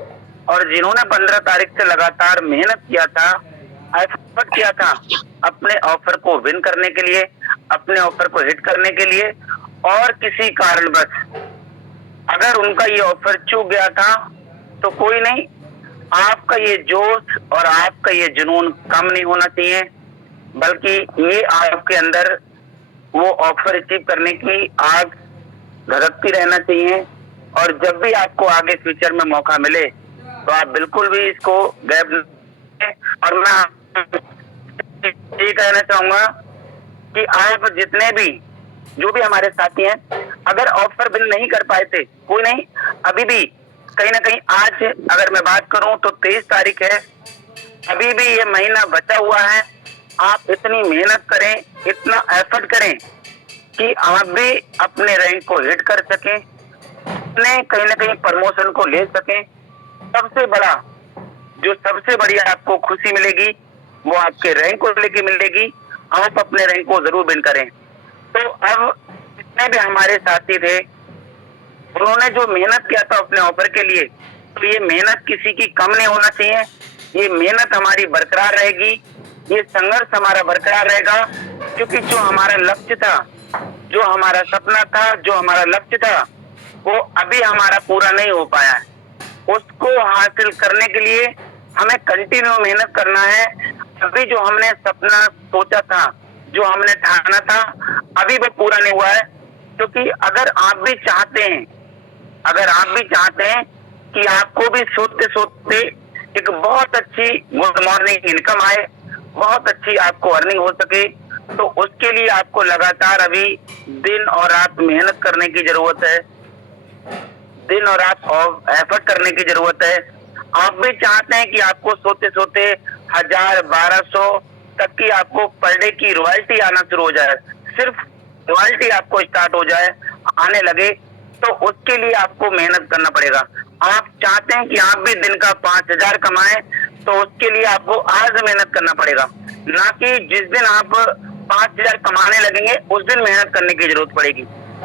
और जिन्होंने 15 तारीख से लगातार मेहनत किया था, एफर्ट किया था अपने ऑफर को विन करने के लिए, अपने ऑफर को हिट करने के लिए, और किसी कारणवश अगर उनका ये ऑफर चूक गया था तो कोई नहीं, आपका ये जोश और आपका ये जुनून कम नहीं होना चाहिए, बल्कि ये आपके अंदर वो ऑफर अचीव करने की आग धड़कती रहना चाहिए। और जब भी आपको आगे फ्यूचर में मौका मिले तो आप बिल्कुल भी इसको गैप न करें। और मैं ये कहना चाहूंगा कि आप जितने भी जो भी हमारे साथी हैं, अगर ऑफर बिल नहीं कर पाए थे, कोई नहीं, अभी भी कहीं ना कहीं आज अगर मैं बात करूं तो 23 तारीख है, अभी भी ये महीना बचा हुआ है। आप इतनी मेहनत करें, इतना एफर्ट करें कि आप भी अपने रैंक को हिट कर सकें, अपने कहीं ना कहीं प्रमोशन को ले सकें। सबसे बड़ा जो सबसे बड़ी आपको खुशी मिलेगी वो आपके रैंक को लेके मिलेगी। आप अपने रैंक को जरूर विन करें। तो अब जितने भी हमारे साथी थे, उन्होंने जो मेहनत किया था अपने ऑफर के लिए, तो ये मेहनत किसी की कम नहीं होना चाहिए। ये मेहनत हमारी बरकरार रहेगी, ये संघर्ष हमारा बरकरार रहेगा, क्योंकि जो हमारा लक्ष्य था, जो हमारा सपना था, जो हमारा लक्ष्य था, वो अभी हमारा पूरा नहीं हो पाया है। उसको हासिल करने के लिए हमें कंटिन्यू मेहनत करना है। अभी जो हमने सपना सोचा था, जो हमने ठाना था, अभी वो पूरा नहीं हुआ है। क्योंकि अगर आप भी चाहते हैं, अगर आप भी चाहते हैं कि आपको भी सोते सोते एक बहुत अच्छी गुड मॉर्निंग इनकम आए, बहुत अच्छी आपको अर्निंग हो सके, तो उसके लिए आपको लगातार अभी दिन और रात मेहनत करने की जरूरत है, दिन और रात एफर्ट करने की जरूरत है। आप भी चाहते हैं कि आपको सोते सोते 1000, 1200 तक की आपको पर डे की रॉयल्टी आना शुरू हो जाए, सिर्फ रॉयल्टी आपको स्टार्ट हो जाए, आने लगे, तो उसके लिए आपको मेहनत करना पड़ेगा। आप चाहते हैं कि आप भी दिन का 5000 कमाएं, तो उसके लिए आपको आज मेहनत करना पड़ेगा, ना कि जिस दिन आप 5000 कमाने लगेंगे उस दिन मेहनत करने की जरूरत पड़ेगी।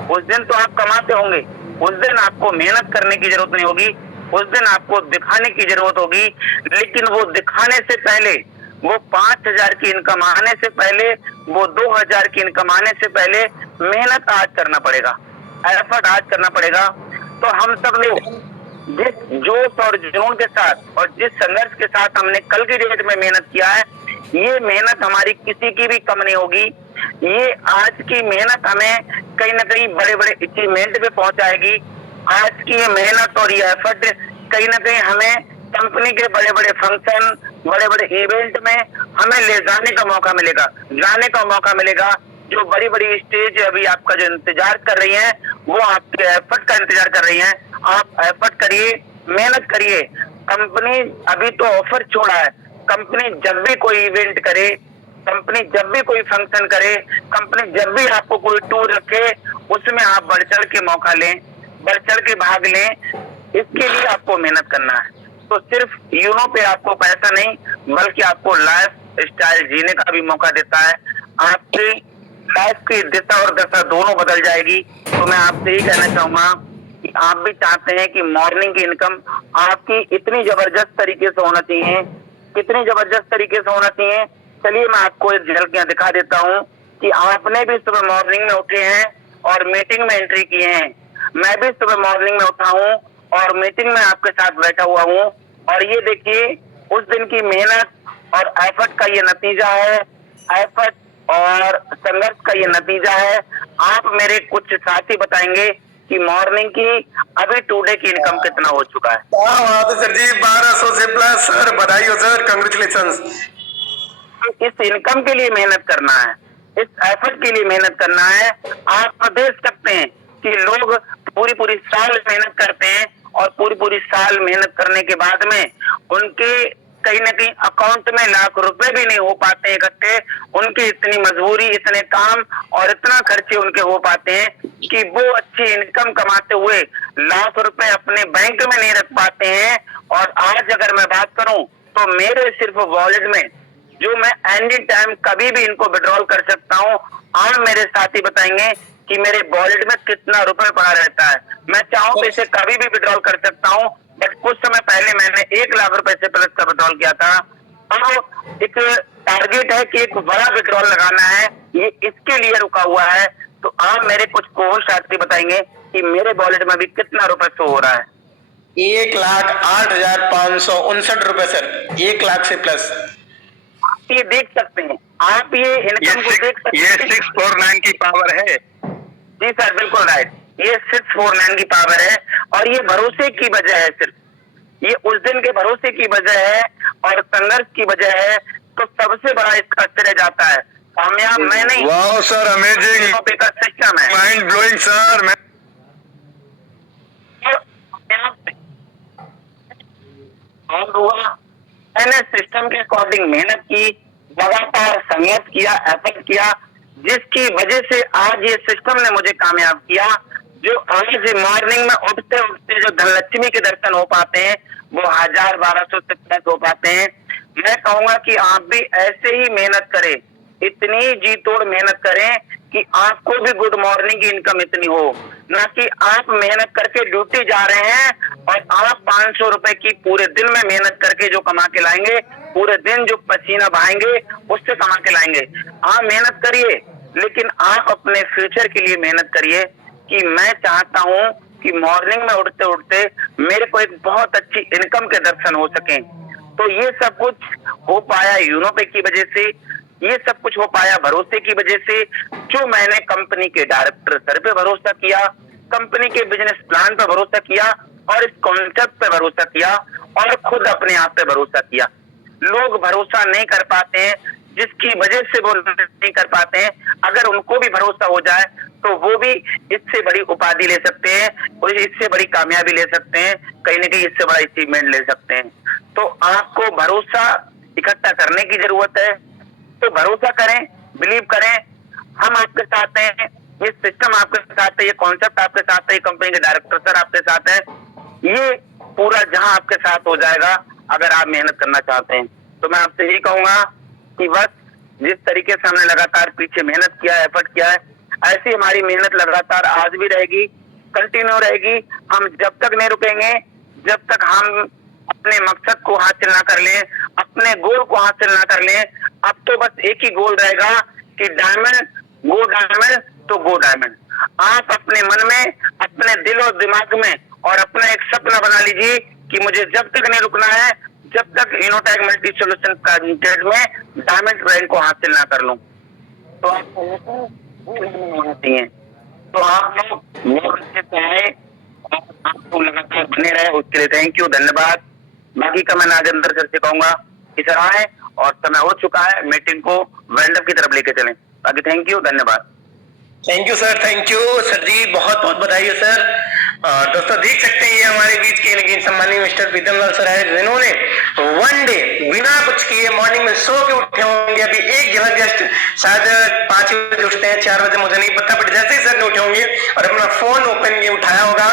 उस दिन तो आप कमाते होंगे, उस दिन आपको मेहनत करने की जरूरत नहीं होगी, उस दिन आपको दिखाने की जरूरत होगी। लेकिन वो दिखाने से पहले, वो 5000 की इनकम आने से पहले, वो 2000 की इनकम आने से पहले मेहनत आज करना पड़ेगा, एफर्ट आज करना पड़ेगा। तो हम सब लोग जिस जोश और जुनून के साथ और जिस संघर्ष के साथ हमने कल की डेट में मेहनत किया है, ये मेहनत हमारी किसी की भी कम नहीं होगी। ये आज की मेहनत हमें कहीं ना कहीं बड़े बड़े अचीवमेंट पे पहुंचाएगी। आज की ये मेहनत और ये एफर्ट कहीं ना कहीं हमें कंपनी के बड़े बड़े फंक्शन, बड़े बड़े इवेंट में हमें ले जाने का मौका मिलेगा, जाने का मौका मिलेगा। जो बड़ी बड़ी स्टेज अभी आपका जो इंतजार कर रही है, वो आपके एफर्ट का इंतजार कर रही है। आप एफर्ट करिए, मेहनत करिए। कंपनी अभी तो ऑफर छोड़ा है, कंपनी जब भी कोई इवेंट करे, कंपनी जब भी कोई फंक्शन करे, कंपनी जब भी आपको कोई टूर रखे, उसमें आप बढ़ चढ़ के मौका लें, बढ़ चढ़ के भाग लें। इसके लिए आपको मेहनत करना है। तो सिर्फ यूनो पे आपको पैसा नहीं, बल्कि आपको लाइफ स्टाइल जीने का भी मौका देता है। आपकी लाइफ की दिशा और दशा दोनों बदल जाएगी। तो मैं आपसे यही कहना चाहूंगा कि आप भी चाहते हैं कि मॉर्निंग की इनकम आपकी इतनी जबरदस्त तरीके से होना चाहिए, कितनी जबरदस्त तरीके से होना चाहिए। चलिए मैं आपको एक झलकियां दिखा देता हूँ कि आपने भी सुबह मॉर्निंग में उठे हैं और मीटिंग में एंट्री किए हैं। मैं भी सुबह मॉर्निंग में उठा हूँ और मीटिंग में आपके साथ बैठा हुआ हूँ। और ये देखिए, उस दिन की मेहनत और एफर्ट का ये नतीजा है, एफर्ट और संघर्ष का ये नतीजा है। आप मेरे कुछ साथी बताएंगे कि मॉर्निंग की अभी टुडे की इनकम कितना हो चुका है। सर जी 1200 से प्लस। सर बधाई हो सर, कांग्रेचुलेशंस। इस इनकम के लिए मेहनत करना है, इस एफर्ट के लिए मेहनत करना है। आप देख सकते हैं कि लोग पूरी पूरी साल मेहनत करते हैं और पूरी पूरी साल मेहनत करने के बाद में उनके कहीं ना कहीं अकाउंट में लाख रुपए भी नहीं हो पाते इकट्ठे। उनकी इतनी मजबूरी, इतने काम और इतना खर्चे उनके हो पाते हैं कि वो अच्छी इनकम कमाते हुए लाख रुपए अपने बैंक में नहीं रख पाते हैं। और आज अगर मैं बात करूं तो मेरे सिर्फ वॉलेट में, जो मैं एनी टाइम कभी भी इनको विड्रॉल कर सकता हूं, आज मेरे साथी बताएंगे कि मेरे वॉलेट में कितना रुपए पड़ा रहता है। मैं चाहूं तो इसे कभी भी विड्रॉल कर सकता हूं, बट कुछ समय पहले मैंने 1 लाख रुपए से प्लस का विड्रॉल किया था। अब एक टारगेट है कि एक बड़ा विड्रॉल लगाना है, ये इसके लिए रुका हुआ है। तो आप मेरे कुछ कोर्स साथी बताएंगे कि मेरे वॉलेट में अभी कितना रुपए शो हो रहा है। 1,08,559 रुपए सर, 1 लाख से प्लस। आप ये देख सकते हैं, आप ये इनकम को देख सकते हैं। ये 649 की पावर है। जी सर, बिल्कुल राइट। ये 649 की पावर है और ये भरोसे की वजह है। सिर्फ ये उस दिन के भरोसे की वजह है और संघर्ष की वजह है। तो सबसे बड़ा इसका श्रेय जाता है कामयाब मैं नहीं। वाह सर, अमेजिंग, का सिस्टम है, माइंड ब्लोइंग सर। मैंने सिस्टम के अकॉर्डिंग मेहनत की, लगातार संघर्ष किया, एफर्ट किया, जिसकी वजह से आज ये सिस्टम ने मुझे कामयाब किया। जो आज मॉर्निंग में उठते उठते जो धनलक्ष्मी के दर्शन हो पाते हैं वो 1000-1200 से प्लस हो पाते हैं। मैं कहूंगा कि आप भी ऐसे ही मेहनत करें, इतनी जी तोड़ मेहनत करें कि आपको भी गुड मॉर्निंग की इनकम इतनी हो, ना कि आप मेहनत करके ड्यूटी जा रहे हैं और आप 500 रुपए की पूरे दिन में मेहनत करके जो कमा के लाएंगे, पूरे दिन जो पसीना बहाएंगे उससे कमा के लाएंगे। आप मेहनत करिए, लेकिन आप अपने फ्यूचर के लिए मेहनत करिए कि मैं चाहता हूं कि मॉर्निंग में उठते उठते मेरे को एक बहुत अच्छी इनकम के दर्शन हो सके। तो ये सब कुछ हो पाया यूनोपे की वजह से, ये सब कुछ हो पाया भरोसे की वजह से। जो मैंने कंपनी के डायरेक्टर सर पे भरोसा किया, कंपनी के बिजनेस प्लान पे भरोसा किया और इस कॉन्सेप्ट पे भरोसा किया और खुद अपने आप पे भरोसा किया। लोग भरोसा नहीं कर पाते हैं, जिसकी वजह से वो नहीं कर पाते हैं। अगर उनको भी भरोसा हो जाए तो वो भी इससे बड़ी उपाधि ले सकते हैं और इससे बड़ी कामयाबी ले सकते हैं, कहीं ना कहीं इससे बड़ा अचीवमेंट ले सकते हैं। तो आपको भरोसा इकट्ठा करने की जरूरत है। तो भरोसा करें, बिलीव करें, हम आपके साथ हैं, ये सिस्टम आपके साथ है, ये कॉन्सेप्ट आपके साथ है, ये कंपनी के डायरेक्टर सर आपके साथ है। ये पूरा जहां आपके साथ हो जाएगा अगर आप मेहनत करना चाहते हैं। तो मैं आपसे यही कहूंगा कि बस जिस तरीके से हमने लगातार पीछे मेहनत किया है, एफर्ट किया है, ऐसी हमारी मेहनत लगातार आज भी रहेगी, कंटिन्यू रहेगी। हम जब तक नहीं रुकेंगे, जब तक हम अपने मकसद को हासिल ना कर लें, अपने गोल को हासिल ना कर लें। अब तो बस एक ही गोल रहेगा कि डायमंड, गो डायमंड तो गो डायमंड। आप अपने मन में, अपने दिल और दिमाग में और अपना एक सपना बना लीजिए कि मुझे जब तक नहीं रुकना है, जब तक इनोटेक मल्टी सॉल्यूशन का लिमिटेड में डायमंड रैंक को हासिल ना कर लूं। तो तो आप लोग आपको लगातार बने रहे, उसके लिए थैंक यू, धन्यवाद। बाकी का मैं नागेंद्र सर से कहूंगा कि सर आए और समय हो चुका है, मीटिंग को वाइंड अप की तरफ लेके चलें। बाकी थैंक यू, धन्यवाद। Thank you sir, thank you sir ji, बहुत बहुत बधाई हो सर। दोस्तों देख सकते हैं ये हमारे बीच के लेकिन सम्मानीय मिस्टर प्रीतम लाल सर है, जिन्होंने वन डे बिना कुछ किए मॉर्निंग में सो के उठे होंगे। अभी एक झलक जस्ट शायद 5 बजे उठते हैं, 4 बजे मुझे नहीं पता, बट जैसे ही सर ने उठे होंगे और अपना फोन ओपन किए उठाया होगा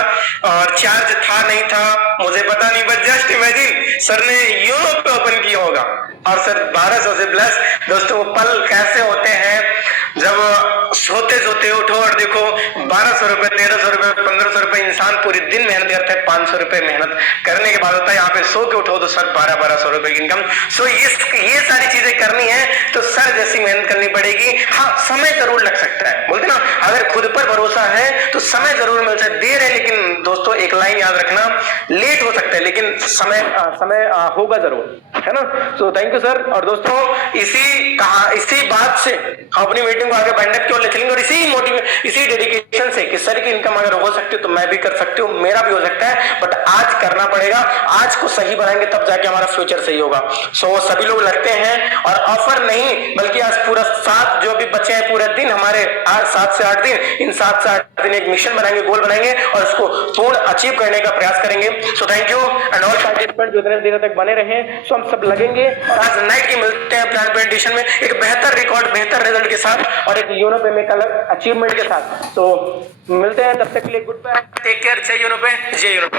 और चार्ज था नहीं था मुझे पता नहीं, बट जस्ट इमेजिन सर ने यूनो पे ओपन किया होगा और सर 1200 से प्लस। दोस्तों पल कैसे होते हैं जब सोते सोते उठो और देखो 1200 रुपए, 1300 रुपए, 1500 रुपए, इंसान पूरे दिन मेहनत करता है, 500 रुपए मेहनत करने के बाद होता है यहाँ पे सो के उठो तो सर 1200 रुपए की इनकम। सो ये सारी चीजें करनी है तो सर जैसी मेहनत करनी पड़ेगी। हाँ, समय जरूर लग सकता है, बोलते ना अगर खुद पर भरोसा है तो समय जरूर मिल सकता है। देर है लेकिन दोस्तों एक लाइन याद रखना, लेट हो सकता है लेकिन समय होगा जरूर, है ना। So thank you sir. और दोस्तों इसी बात से अपनी मीटिंग को आगे बढ़ने की ओर ले चलेंगे और इसी डेडिकेशन से कि सर की इनकम अगर हो सकती है तो मैं भी कर सकती हूँ, मेरा भी हो सकता है, बट आज करना पड़ेगा। आज को सही बनाएंगे तब जाके हमारा फ्यूचर सही होगा। सो सभी लोग लगते हैं और ऑफर नहीं बल्कि आज पूरा 7 जो भी बचे हैं पूरे दिन हमारे 7 से 8 दिन, इन 7 से 8 दिन एक मिशन बनाएंगे, गोल बनाएंगे और उसको पूर्ण अचीव करने का प्रयास करेंगे। So thank you and all participant जो इतने देर तक बने रहे। सो हम सब लगेंगे और आज नाइट की मिलते हैं प्लान प्रेजेंटेशन में एक बेहतर रिकॉर्ड, बेहतर रिजल्ट के साथ और एक यूनो पे में अलग अचीवमेंट के साथ। तो मिलते हैं, तब तक के लिए गुड बाय, टेक केयर, जय यूनो पे, जय यूनो पे।